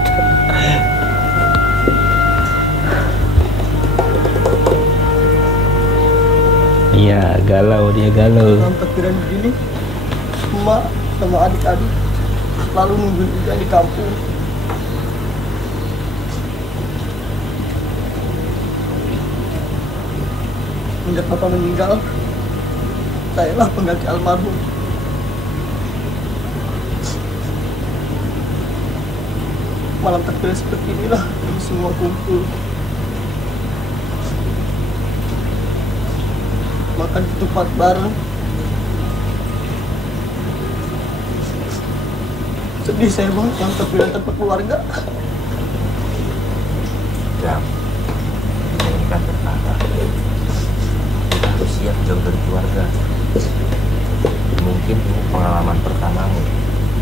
Iya, galau dia galau. Dalam takbiran begini, emak sama adik-adik selalu nungguin Ujang di kampung. Sejak papa meninggal, sayalah pengganti almarhum. Malam takbiran seperti inilah kami semua kumpul. Makan ketupat bareng. Sedih saya bang, yang takbiran tanpa keluarga. Jam, ini kan pertama. Kita harus siap jauh dari keluarga. Mungkin ini pengalaman pertamamu,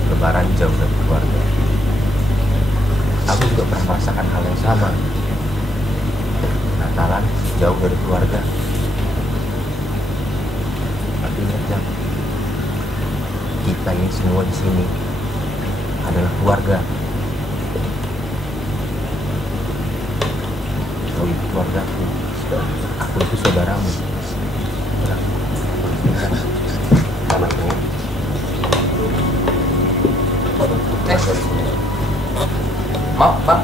lebaran jauh dari keluarga. Aku juga pernah merasakan hal yang sama. Natalan jauh dari keluarga. Tapi ingat Jam, kita ini semua di sini adalah keluarga. Kau itu keluargaku, aku itu saudaramu. Anakmu. Maaf, Pak.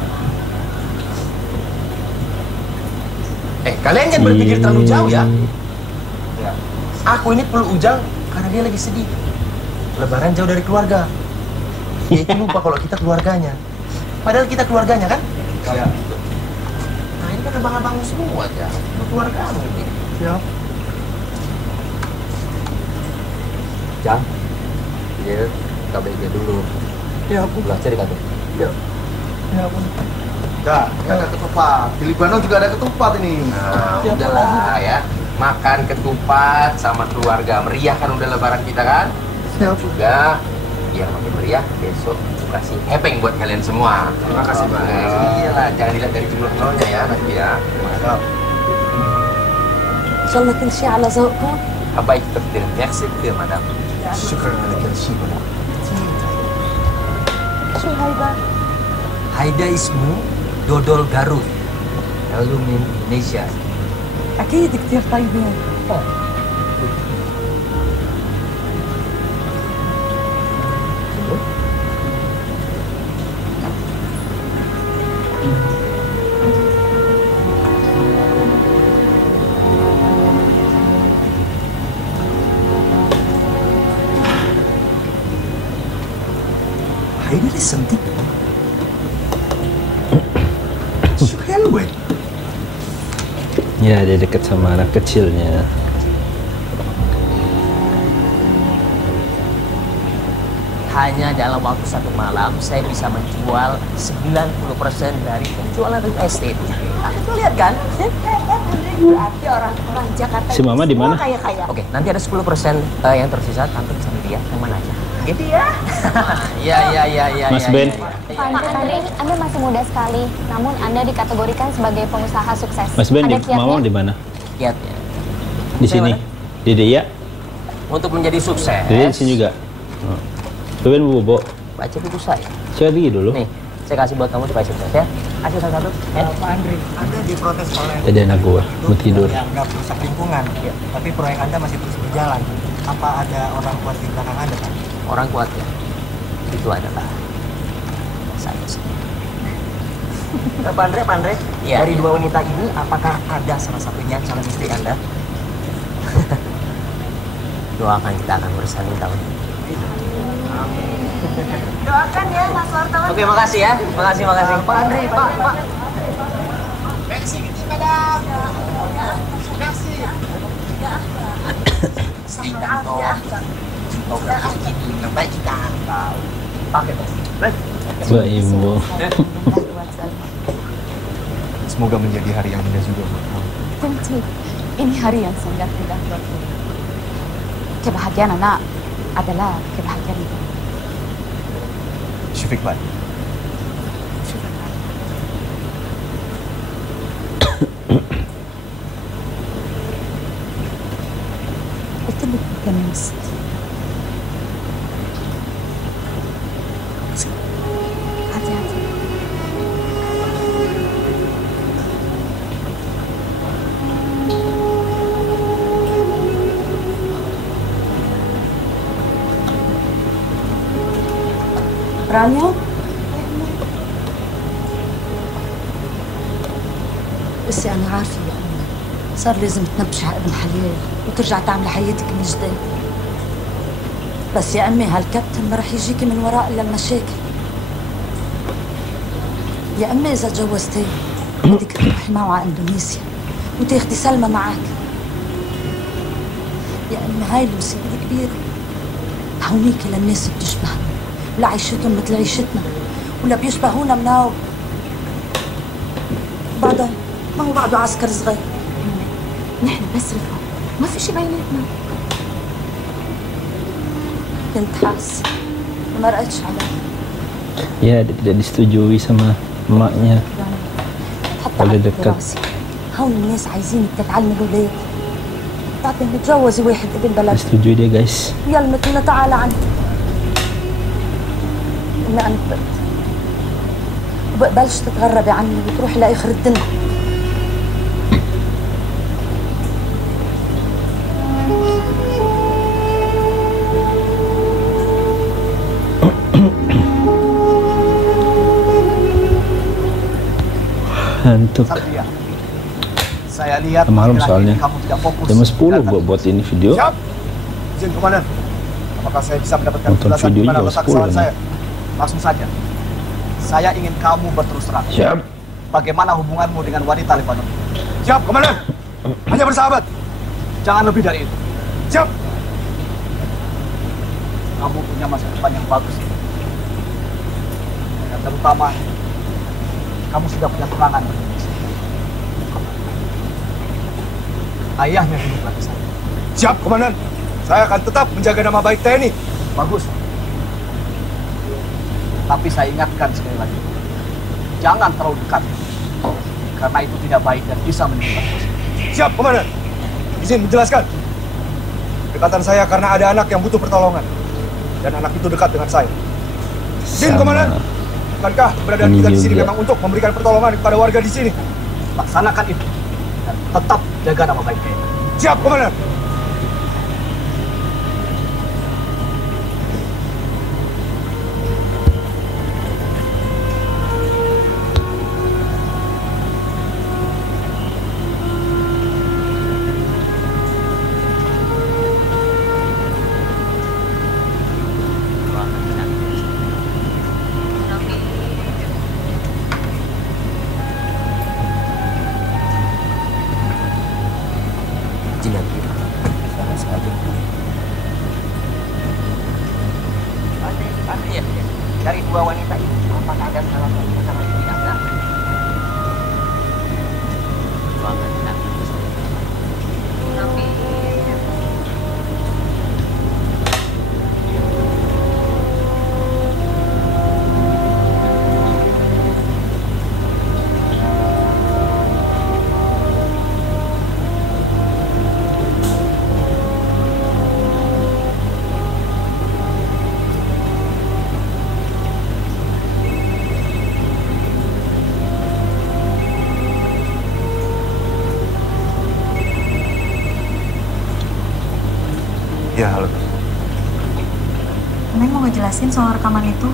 Kalian jangan berpikir terlalu jauh ya. Aku ini perlu Ujang karena dia lagi sedih. Lebaran jauh dari keluarga. Dia itu lupa kalau kita keluarganya. Padahal kita keluarganya kan? Iya. Nah ini kan abang-abang semua aja. Keluargamu ini. Siap. Jang, dia KBG dulu. Ya, aku belajar di kantor. Ya. Ya, aku. Dah, ada ketupat. Di Libanon juga ada ketupat ini. Nah, udahlah ya. Makan ketupat sama keluarga. Meriah kan udah lebaran kita kan? Siap. Juga biar makin meriah, besok kasih hepeng buat kalian semua. Terima kasih, Pak. Iyalah, jangan dilihat dari jumlah nolnya ya nanti ya. Mantap. إن شاء الله كل شيء على ذوقكم. Baik, terima kasih ya, madam. Syukur على كل شيء. شو هيدا؟ Haida ismu dodol Garut. Lalu Indonesia. أكيد كتير طيبين. Haida is something. Helway. Ya, dia dekat sama anak kecilnya. Hanya dalam waktu satu malam, saya bisa menjual 90% dari penjualan real estate. Tuh lihat kan? Berarti orang-orang Jakarta Si Mama di mana? Kaya-kaya. Oke, nanti ada 10% yang tersisa, tante bisa dia yang mana aja. Gitu ya? Iya. Mas Ben. Pak Andri, Anda masih muda sekali, namun Anda dikategorikan sebagai pengusaha sukses. Mas Ben, Ada Mama di mana? Kiatnya. Di sini. Di Dea. Untuk menjadi sukses. Di sini juga. Oh. Ben bobo. Baca buku saya. Coba lagi dulu. Nih, saya kasih buat kamu supaya sukses ya. Kasih satu-satu. Pak Andri, Anda diprotes oleh Tadi anak gua mau tidur. yang nggak merusak lingkungan, tapi proyek Anda masih terus berjalan. Apa ada orang kuat di belakang Anda, Pak? Orang kuat ya. Itu adalah saya sendiri. Pak Andre, Ya, dari ya. dua wanita ini, apakah ada salah satunya calon istri Anda? Doakan kita akan bersanding tahun ini. Doakan ya Mas wartawan. Oke, makasih ya. Makasih. Pak Andre, Pak. Merci gitu madam. Merci. Yang baik kita pakai. Mbak Ibu. Semoga menjadi hari yang indah juga buat kamu. Tentu, ini hari yang sangat indah buatku. Kebahagiaan anak adalah kebahagiaan ibu. Syafiq Pak. قلت لك لمست رانيا بس أنا عارفة يا أمي صار لازم تنبشي على ابن حلال وترجع تعملي حياتك من جديد. بس يا أمي هالكابتن ما رح يجيكي من وراء إلا المشاكل. يا أمي إذا تجوزتيه بدك تروحي معه على إندونيسيا وتاخدي سلمى معك. يا أمي هاي المصيبة كبيرة. هونيك للناس بتشبهنا ولا عيشتهم مثل عيشتنا ولا بيشبهونا مناوب. بعدين ما هو بعده عسكر صغير. نحن بس رفقة ما في شي بيناتنا. كنت حاسة ما رأيتش عليها. Ya, dia tidak disetujui sama emaknya. Kalau dekat. هون الناس عايزينك تتعلمي الولاد. بعدين تتجوزي واحد ابن بلد. Disetujui dia guys. يلا مثلنا تعال عني. إني أنا كبرت. وبقبلش تتغربي عني وتروحي لآخر الدنيا. Ngantuk. Saya lihat malam soalnya kamu tidak fokus. jam 10 buat ini video. Siap. Izin komandan. Apakah saya bisa mendapatkan Nonton penjelasan di videonya mana jam letak 10 kesalahan ini. saya? Langsung saja. Saya ingin kamu berterus terang. Siap. Bagaimana hubunganmu dengan wanita Lebanon? Siap, komandan. Hanya bersahabat. Jangan lebih dari itu. Siap. Kamu punya masa depan yang bagus. Dan terutama kamu sudah punya tunangan. Ayahnya hidup lagi saya. Siap, komandan. Saya akan tetap menjaga nama baik TNI. Bagus. Tapi saya ingatkan sekali lagi, jangan terlalu dekat, karena itu tidak baik dan bisa menimbulkan dosa. Siap, komandan. Izin menjelaskan. Dekatan saya karena ada anak yang butuh pertolongan, dan anak itu dekat dengan saya. Izin, komandan. Bukankah keberadaan kita di sini memang untuk memberikan pertolongan kepada warga di sini? Laksanakan itu dan tetap jaga nama baik TNI. Siap, komandan. Dari dua wanita itu, apakah ada salah satu sama tidak ada? Ya, halo. Neng mau ngejelasin soal rekaman itu?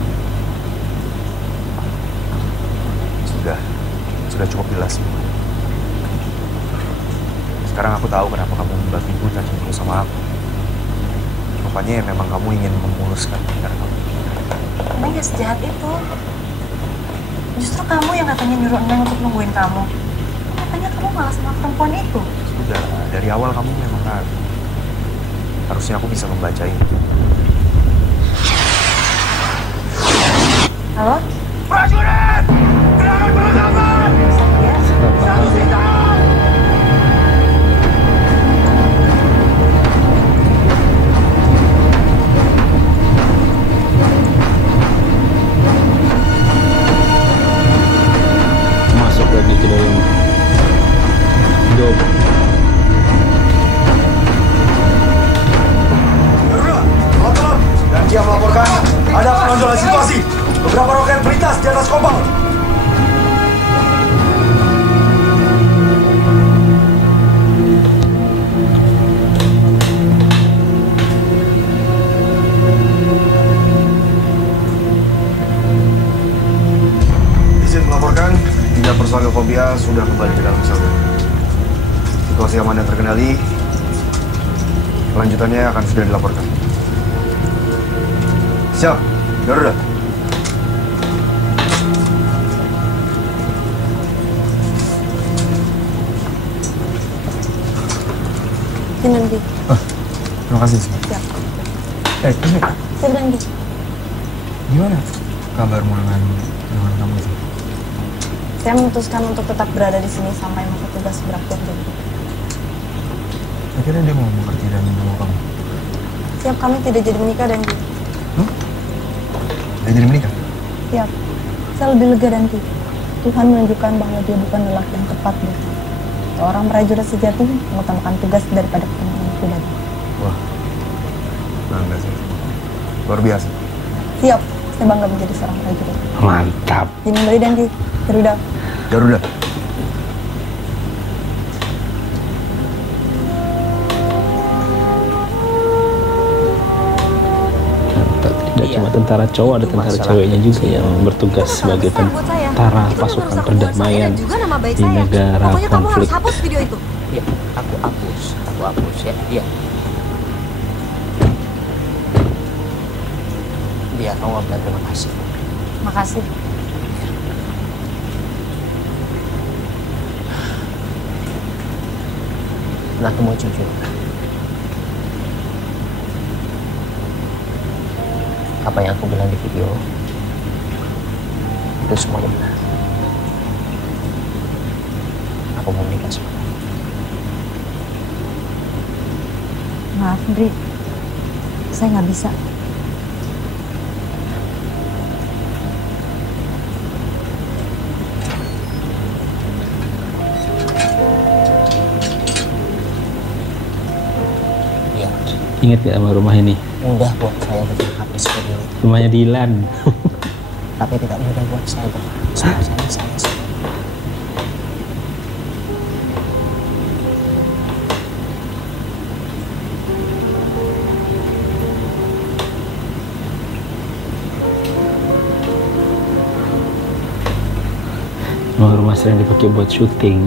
Sudah cukup jelas. Sekarang aku tahu kenapa kamu membabi buta cemburu sama aku. Rupanya memang kamu ingin memuluskan pikiran kamu. Neng gak sejahat itu. Justru kamu yang katanya nyuruh Neng untuk nungguin kamu. Katanya kamu malah sama perempuan itu. Sudah, dari awal kamu memang ragu. Harusnya aku bisa membaca ini. Halo? Prajurit! Serangan berlangsung! Satu senjata! Masuk lagi ke dalam dom. Dan dia melaporkan ada penonjolan situasi. Beberapa roket melintas di atas kapal. Klausalofobia sudah kembali ke dalam sel. Situasi aman dan terkendali. Kelanjutannya akan sudah dilaporkan. Siap, Garuda. Nanti. Terima kasih. Siap. Ini Siap nanti. gimana kabarmu dengan kamu itu? Saya memutuskan untuk tetap berada di sini sampai masa tugas berakhir dulu. Akhirnya dia mau mengerti dan mau kamu. Siap, kami tidak jadi menikah dan Dia jadi menikah? Siap. Saya lebih lega dan Tuhan menunjukkan bahwa dia bukan lelaki yang tepat buat saya. Seorang prajurit sejati mengutamakan tugas daripada kepentingan pribadi. Wah, bangga sih. Luar biasa. Siap, saya bangga menjadi seorang prajurit. Mantap. Jadi kembali dan Garuda. Garuda. Tidak cuma tentara cowok, ada tentara ceweknya juga yang bertugas sebagai tentara pasukan perdamaian di negara Pokoknya kamu harus konflik. hapus video itu. Iya, aku hapus ya. Iya. Iya, kamu bilang terima kasih. Makasih. Nah, aku mau jujur. Apa yang aku bilang di video itu semuanya benar. Aku mau menikah sama kamu. Maaf, Bri. Saya nggak bisa. Iya. Ingat gak sama rumah ini? Mudah buat saya untuk habis video itu. Rumahnya Dilan. Tapi tidak mudah buat saya. Saya. Rumah sering dipakai buat syuting.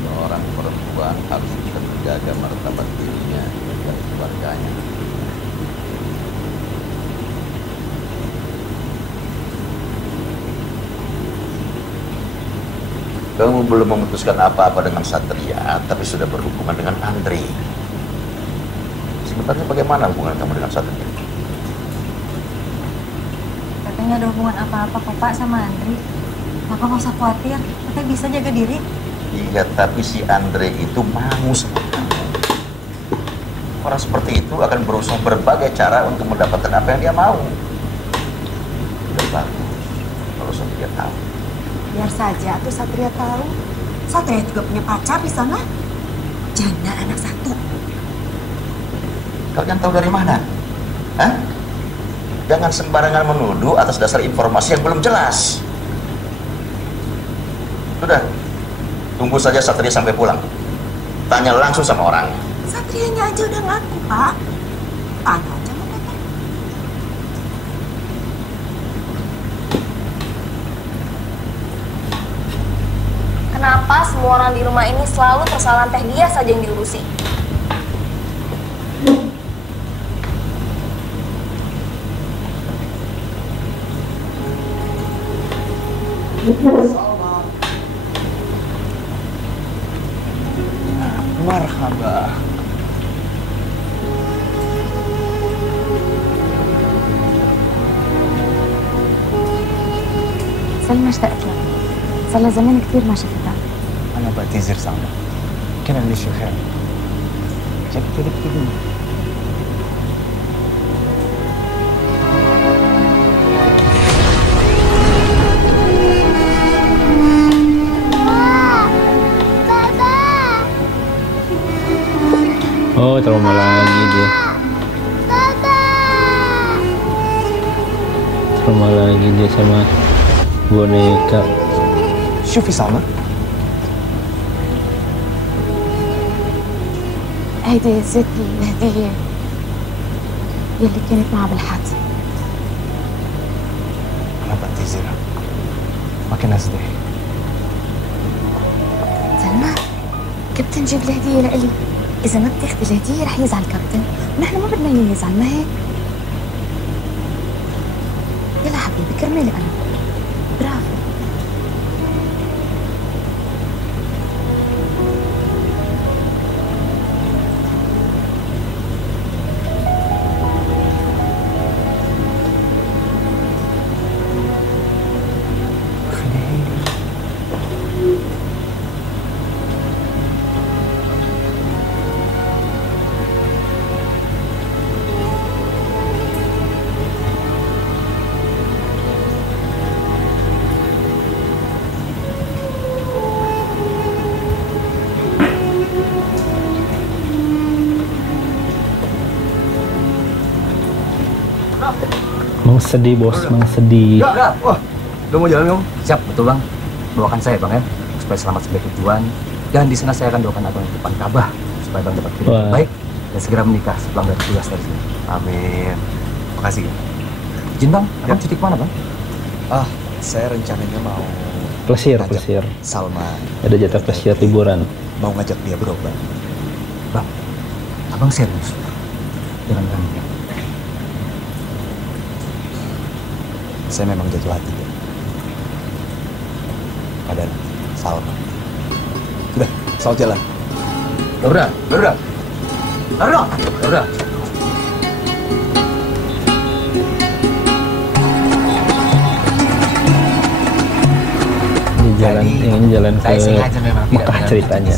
Seorang perempuan harus bisa menjaga martabat dirinya dan keluarganya. Kamu belum memutuskan apa-apa dengan Satria, tapi sudah berhubungan dengan Andre. Sebenarnya bagaimana hubungan kamu dengan Satria? Teteh nggak ada hubungan apa-apa kok Pak sama Andri. Bapak nggak usah khawatir, Teteh bisa jaga diri. Iya, tapi si Andre itu mau sama kamu. Orang seperti itu akan berusaha berbagai cara untuk mendapatkan apa yang dia mau. Udah bagus kalau Satria tahu. Biar saja tuh Satria tahu. Satria juga punya pacar di sana. Janda anak satu. Kalian tahu dari mana? Hah? Jangan sembarangan menuduh atas dasar informasi yang belum jelas. Sudah, tunggu saja Satria sampai pulang. Tanya langsung sama orangnya. Satrianya aja udah ngaku, Pak. Tanya aja sama Teteh. Kenapa semua orang di rumah ini selalu persoalan teh dia saja yang diurusi? Marhaba. سلمى اشتقت لك صار لها زمان كثير ما شفتها أنا بعتذر سلمى كان عندي شي خير شكلك كده trauma lagi dia. Trauma lagi dia sama boneka. شوفي سلمى. هيدي زيت الهدية يلي كانت معها بالحادثة. أنا بعتذر. ما كان قصدي. سلمى كابتن جيب الهدية لإلي. إذا ما بتاخدي الهدية رح يزعل كابتن، ونحن ما بدنا إياه يزعل، ما هيك؟ يلا حبيبي كرمالي أنا. برافو. Mang sedih bos, mang sedih. Wah, udah mau jalan kamu? Siap, betul bang. Doakan saya bang ya, supaya selamat sampai tujuan. Dan di sana saya akan doakan abang di depan Ka'bah supaya bang dapat hidup baik dan segera menikah setelah dari tugas dari sini. Amin. Makasih. Izin bang, abang cuti kemana bang? Saya rencananya mau Plesir. Salma. Ada jatah plesir liburan. Mau ngajak dia berobat. Bang, abang serius dengan kami. Saya memang jatuh hati ya. Pada Salma. Udah, selamat jalan. Udah. Ini jalan ke Mekah ceritanya.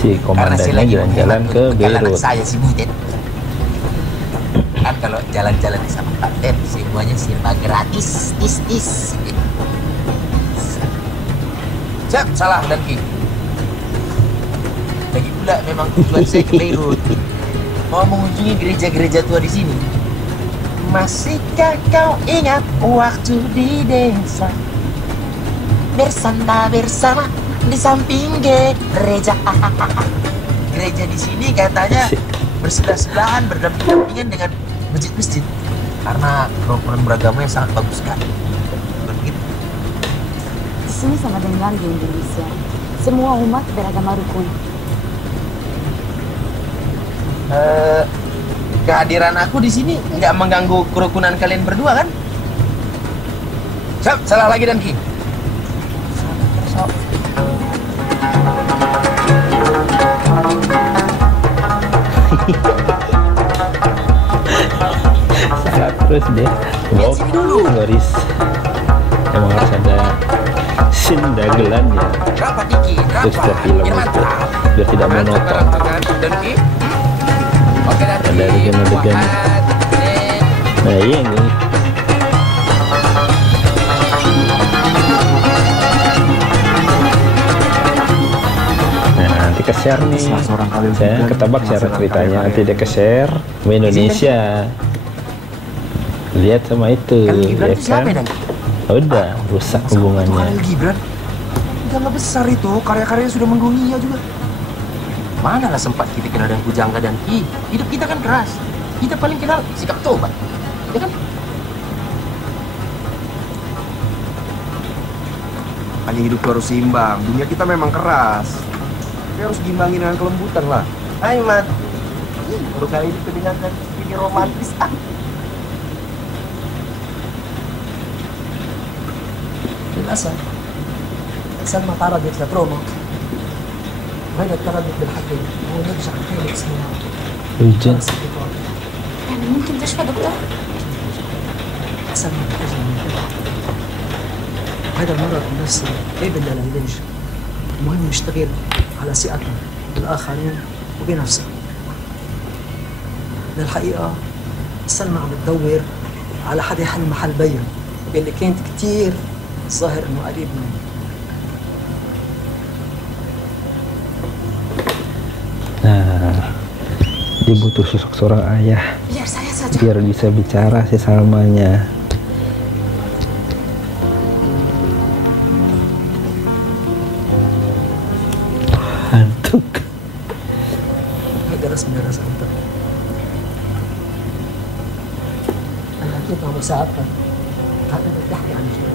Si komandannya jalan-jalan ke Beirut. Saya si Butet. Kan kalau jalan-jalan sama kapten semuanya serba gratis, tis. Siap, salah dan Ki. Lagi pula memang tujuan saya ke Beirut. Mau mengunjungi gereja-gereja tua di sini. Masihkah kau ingat waktu di desa? Bersanda bersama di samping gereja. Gereja di sini katanya bersebelah-sebelahan, berdampingan dengan masjid-masjid karena kerukunan beragamanya sangat bagus sekali. Begitu. Di sini sama dengan di Indonesia, semua umat beragama rukun. Kehadiran aku di sini nggak mengganggu kerukunan kalian berdua kan? Siap, salah lagi dan Ki. Salah terus deh. Waris. Emang harus ada scene dagelan ya. Terus setiap film itu biar tidak monoton. Ada adegan-adegan. Nah ini. Nah nanti ke-share nih. Saya ketebak share ceritanya. Nanti dia ke-share ke Indonesia. Lihat sama itu, ya kan? Udah rusak hubungannya. Gibran, udah nggak besar itu, karya-karyanya sudah mendunia juga. Manalah sempat kita kena dengan pujangga dan Ki. Hidup kita kan keras. Kita paling kenal sikap tobat, ya kan? Hanya hidup harus seimbang. Dunia kita memang keras. Tapi harus diimbangi dengan kelembutan lah. Hai Mat. Baru kali ini kedengaran ini romantis. للأسف سلمى تعرضت لتروما وهذا التردد بالحقل هو نرجع لخير اسمها hujan. يعني ممكن تشفى دكتور؟ سلمى تحتاج للمنتبه وهذا المرض النفسي لا يبدأ العلاج المهم نشتغل على ثقتنا بالآخرين وبنفسك للحقيقة سلمى عم تدور على حدا يحل محل بيها اللي كانت كتير ظاهر انه قريب منه. Nah, Dia butuh sosok seorang ayah. Biar saya saja. Biar bisa bicara si Salmanya. Hantuk. Saudara-saudara santai. Anaknya kamu siapa? Ada bedah di anjing.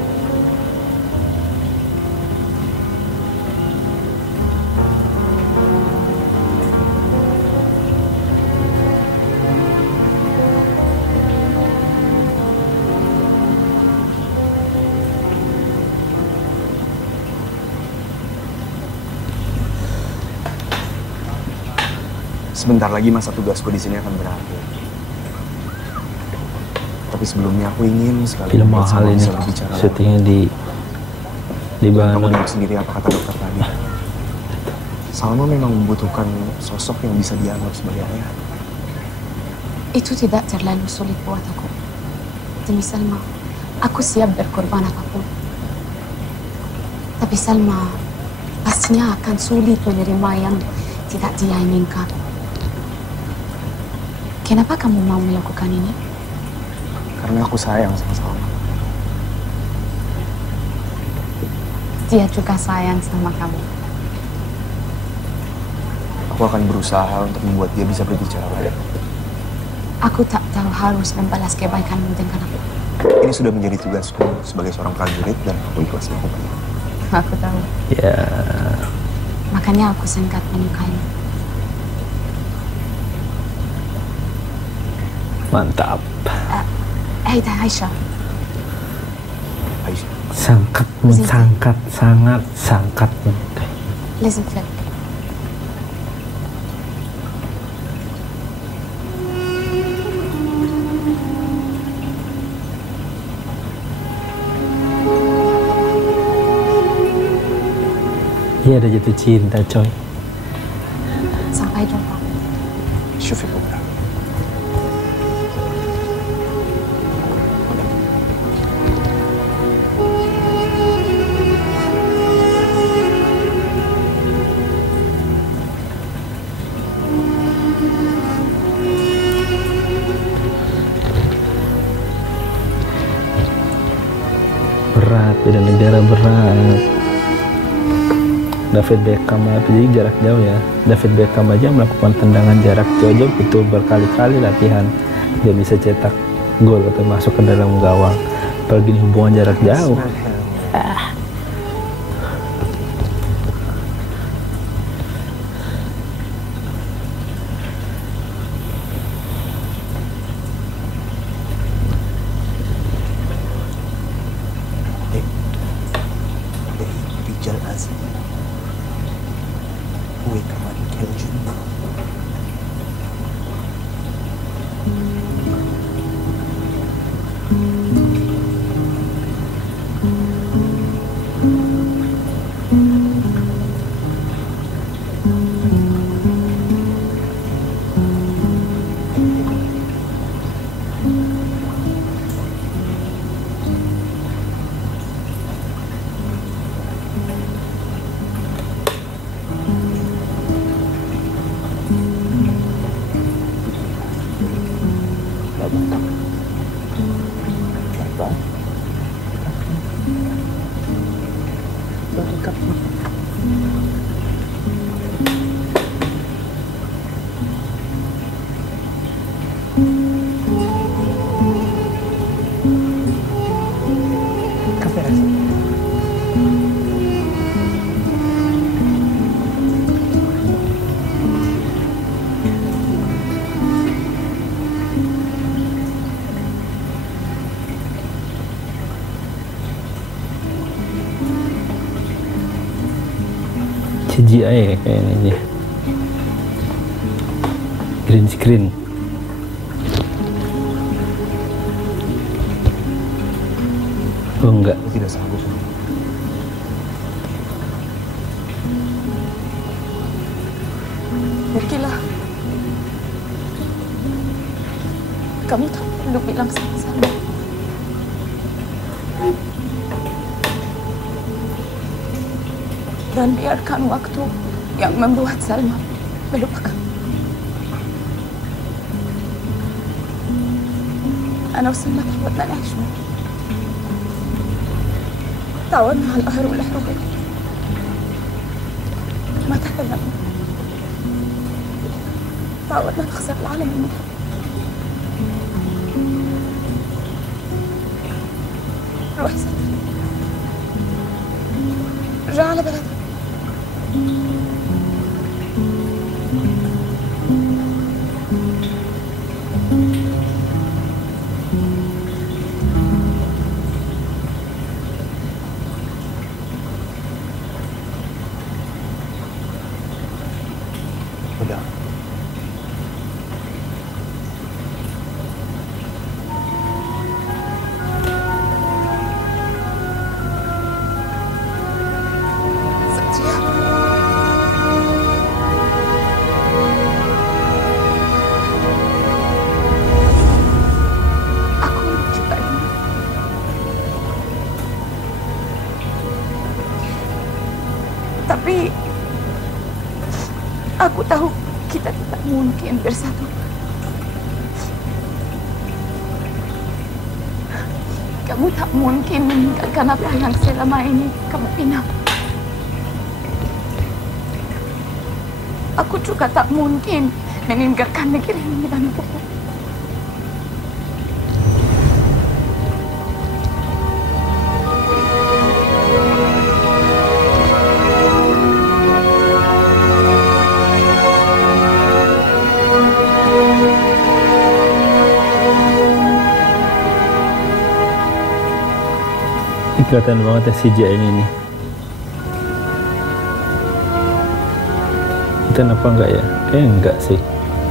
Sebentar lagi masa tugasku di sini akan berakhir. Tapi sebelumnya aku ingin sekali film mahal ini syutingnya di Bandung. Kamu dengar sendiri apa kata dokter tadi. Salma memang membutuhkan sosok yang bisa dianggap sebagai ayah. Itu tidak terlalu sulit buat aku. Demi Salma, aku siap berkorban apapun. Tapi Salma pastinya akan sulit menerima yang tidak dia inginkan. Kenapa kamu mau melakukan ini? Karena aku sayang sama Salma. Dia juga sayang sama kamu. Aku akan berusaha untuk membuat dia bisa berbicara baik. Aku tak tahu harus membalas kebaikanmu dengan apa. Ini sudah menjadi tugasku sebagai seorang prajurit dan aku ikhlas melakukannya. Aku tahu. Ya. Makanya aku sangat menyukaimu. Mantap. Aida, Aisyah. Sangat Listen, Phil. Dia ada jatuh cinta, coy. Sampai jumpa. Syufi Kubra. Berat, beda negara berat. David Beckham jadi jarak jauh ya. David Beckham aja melakukan tendangan jarak jauh butuh berkali-kali latihan. Dia bisa cetak gol atau masuk ke dalam gawang. Apalagi di hubungan jarak jauh. CGI kayaknya dia. Green screen. Oh enggak. Tidak sanggup. Pergilah. Kamu tak perlu bilang sama-sama. Dan biarkan waktu yang membuat Salma melupakan. أنا وسلمى تعودنا نعيش تعودنا على القهر والحرية ما تحتاجنا تعودنا نخسر العالم منه. روح ستر رجع على بلدك. Udah. Tapi aku tahu kita tidak mungkin bersatu. Kamu tak mungkin meninggalkan apa yang selama ini kamu bina. Aku juga tak mungkin meninggalkan negeri ini dan ibuku. Kelihatan banget ya si Jaeng ini. Dan apa enggak ya? Enggak sih.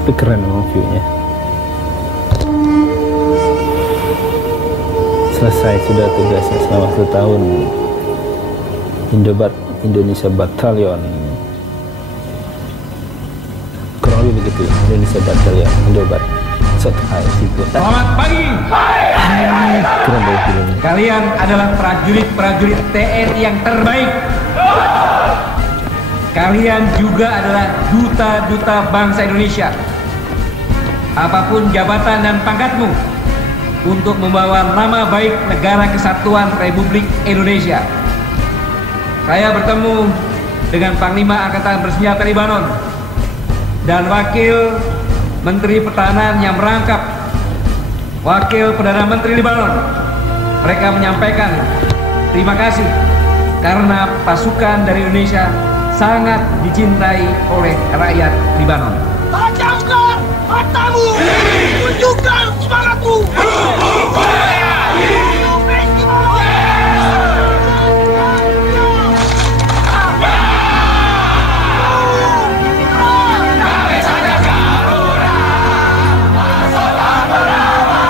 Tapi keren memang view-nya. Selesai sudah tugasnya selama 1 tahun. Indonesia Battalion. Kurang lebih begitu ya. Indonesia Battalion. Indobat. Selamat pagi. Keren banget filmnya. Kalian adalah prajurit-prajurit TNI yang terbaik. Kalian juga adalah duta-duta bangsa Indonesia. Apapun jabatan dan pangkatmu, untuk membawa nama baik Negara Kesatuan Republik Indonesia. Saya bertemu dengan Panglima Angkatan Bersenjata Libanon dan Wakil Menteri Pertahanan yang merangkap Wakil Perdana Menteri Libanon. Mereka menyampaikan terima kasih karena pasukan dari Indonesia sangat dicintai oleh rakyat Libanon. Tajamkan matamu, tunjukkan semangatmu.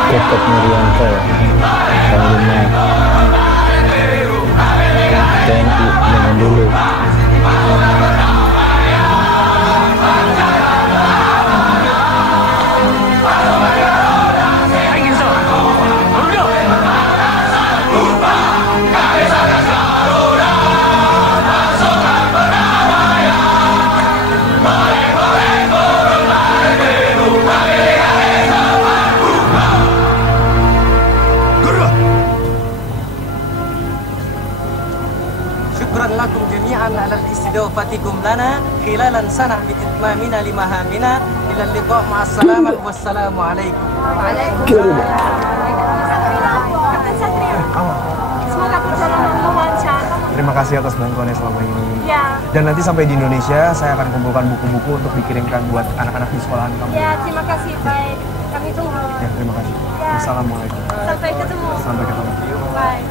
Ketok Nuryanto, Panglima TNI zaman dulu. lakum jami'an ala istidafatikum lana khilalan sanah bi itmamina limahamina ila liqa' ma'assalamah wassalamu alaikum. Waalaikumsalam. Semoga perjalananmu lancar. Terima kasih atas bantuannya selama ini. Ya. Dan nanti sampai di Indonesia, saya akan kumpulkan buku-buku untuk dikirimkan buat anak-anak di sekolahan kamu. Ya, terima kasih. Baik, kami tunggu. Ya, terima kasih. Ya. Assalamualaikum. Sampai ketemu. Sampai ketemu. Bye.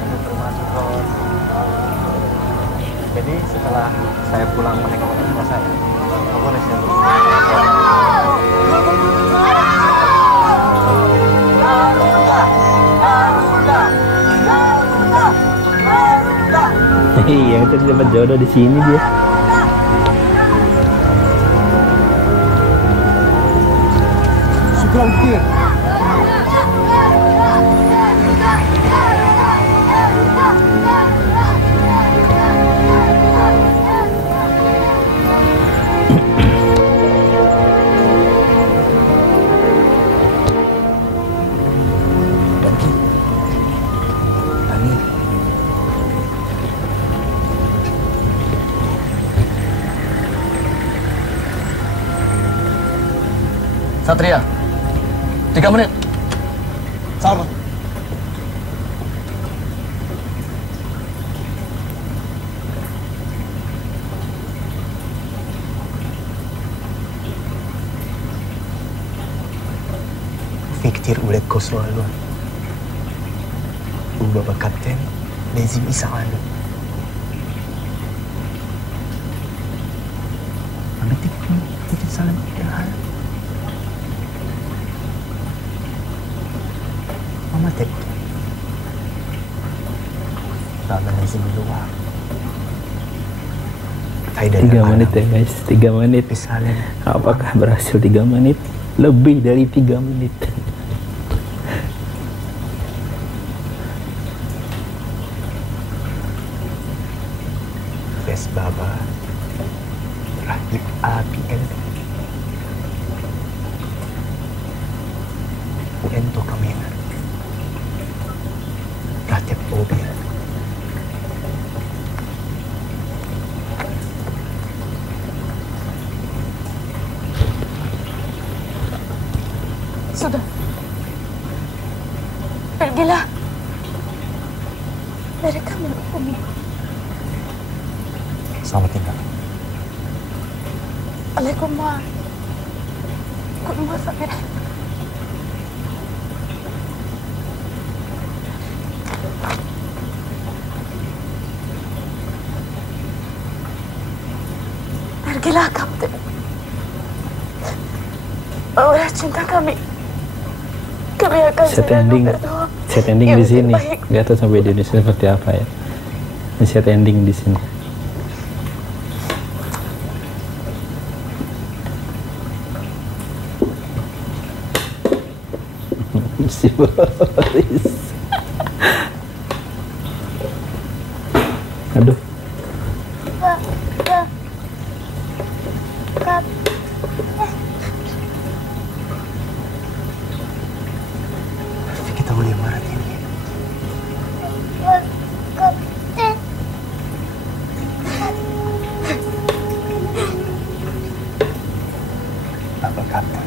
Jadi setelah saya pulang menengok orang tua saya, aku boleh saya Iya, kita dapat jodoh di sini dia. Syukran kecil. Satria, 3 menit. Sama. كتير ولاد كسروا الوان وبابا كابتن لازم يساعدنا. ما بدك تسلم على ماما تبكي. بابا لازم يروح. 3 menit ya guys, 3 menit. Apakah berhasil 3 menit? Lebih dari 3 menit. Bes Baba Rahib APL وانتو كمان راح تبقوا بيها. Sudah. Pergilah. Mereka menghukummu. Selamat tinggal. Waalaikumsalam. Kun musafir. Pergilah, Kapten. Bawalah cinta kami. Kami akan set ending di sini. Gak tahu sampai di Indonesia seperti apa ya. Ini set ending di sini. Si Boris. Aduh. Kita boleh marah ini. Apa kata?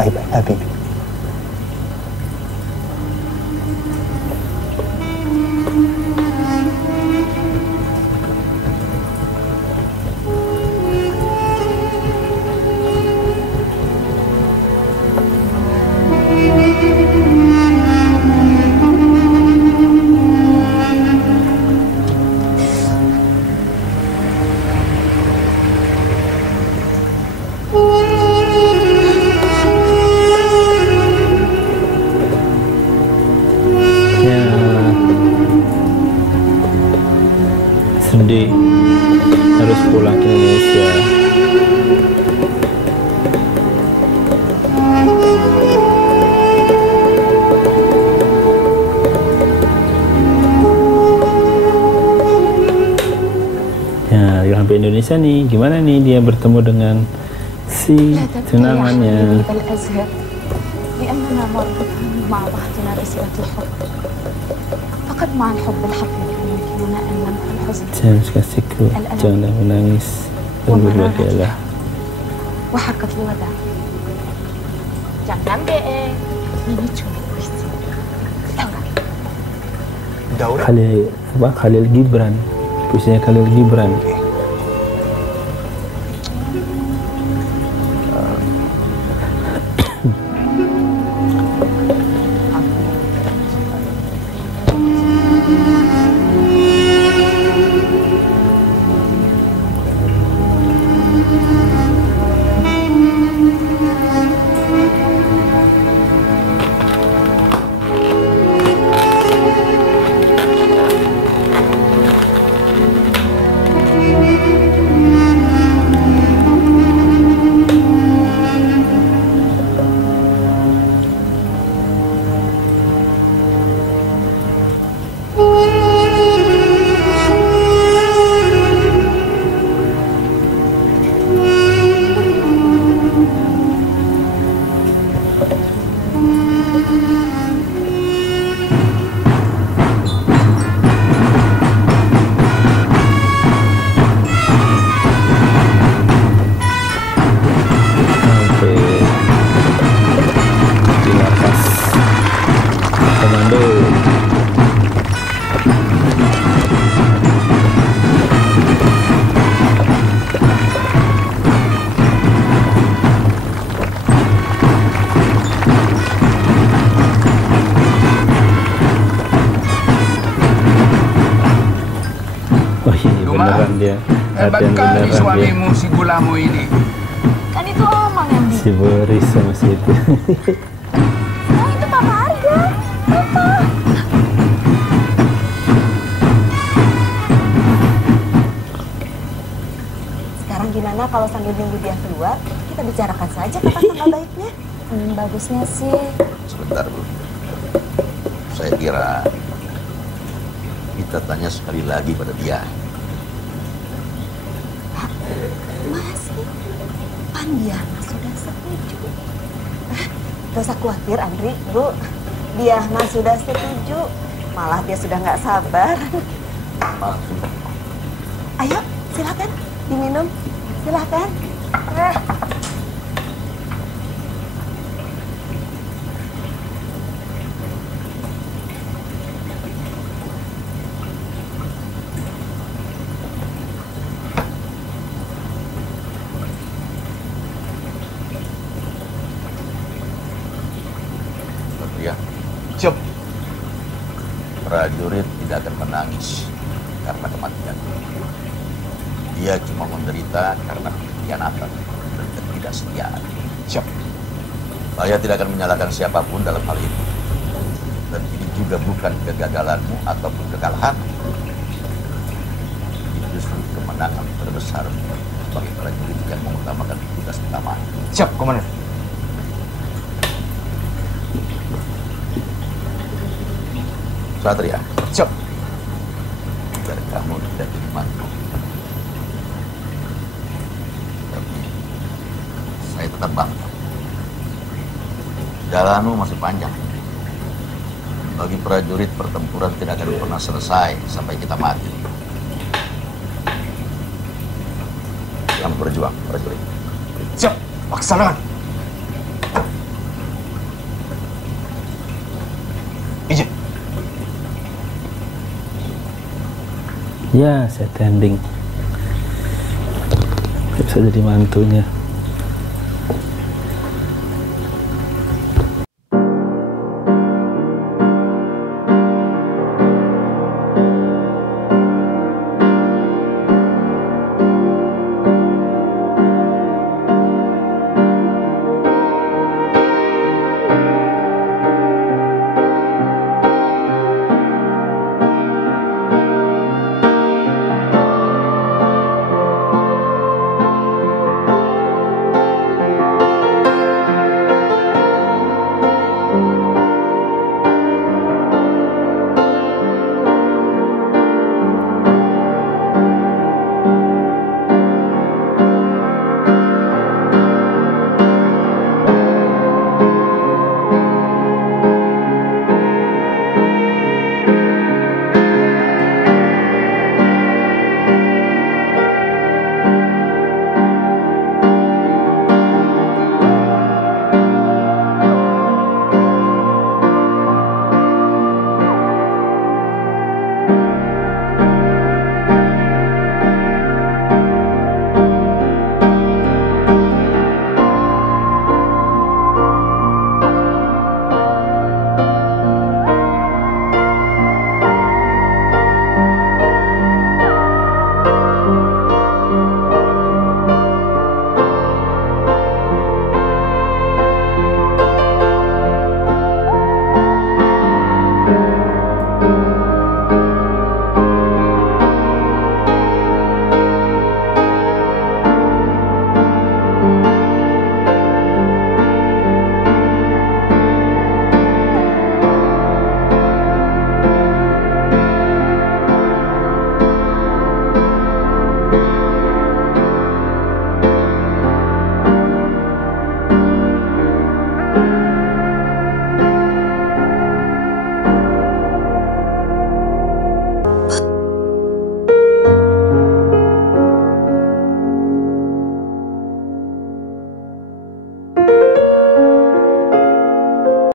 Baik-baik, tapi sedih harus pulang ke Indonesia. Ya, dia sampai Indonesia nih, gimana nih dia bertemu dengan si tunangannya? لأننا مربوطون مع بعضنا بصلة الحب فقد مع الحب الحقيقي يمكننا أن نمحو الحزن Jangan kasihku, janganlah menangis dan berbahagialah. وحقة الوداع jangan deh ini cuma puisi Daura Khalil Gibran, puisinya Khalil Gibran. beneran dia. Hebat Latihan kali beneran dia. suamimu si Gulamu ini. Kan itu Omang yang bikin. Si Boris sama si itu. Oh, itu Papa Arga. Papa. Sekarang gimana kalau sambil nunggu dia keluar, kita bicarakan saja kata tanggal baiknya. Bagusnya sih. Sebentar, Bu. Saya kira kita tanya sekali lagi pada dia. Masih? Pan dia mah sudah setuju. Gak usah khawatir, Andri, Bu. Dia mah sudah setuju. Malah dia sudah nggak sabar. Ayo, silakan diminum. Silakan. Satria. Siap. Prajurit tidak akan menangis karena kematian. Dia cuma menderita karena pengkhianatan dan ketidaksetiaan. Siap. Saya tidak akan menyalahkan siapapun dalam hal ini. Dan ini juga bukan kegagalanmu ataupun kekalahanmu. Ini justru kemenangan terbesar sebagai prajurit yang mengutamakan tugas utama. Siap, Komandan. Satria. Siap. Biar kamu tidak jadi mantu. Tapi saya tetap bangga. Jalanmu masih panjang. Bagi prajurit, pertempuran tidak akan pernah selesai sampai kita mati. Selamat berjuang, prajurit. Siap, laksanakan. Izin. Ya, saya tending. Bisa jadi mantunya.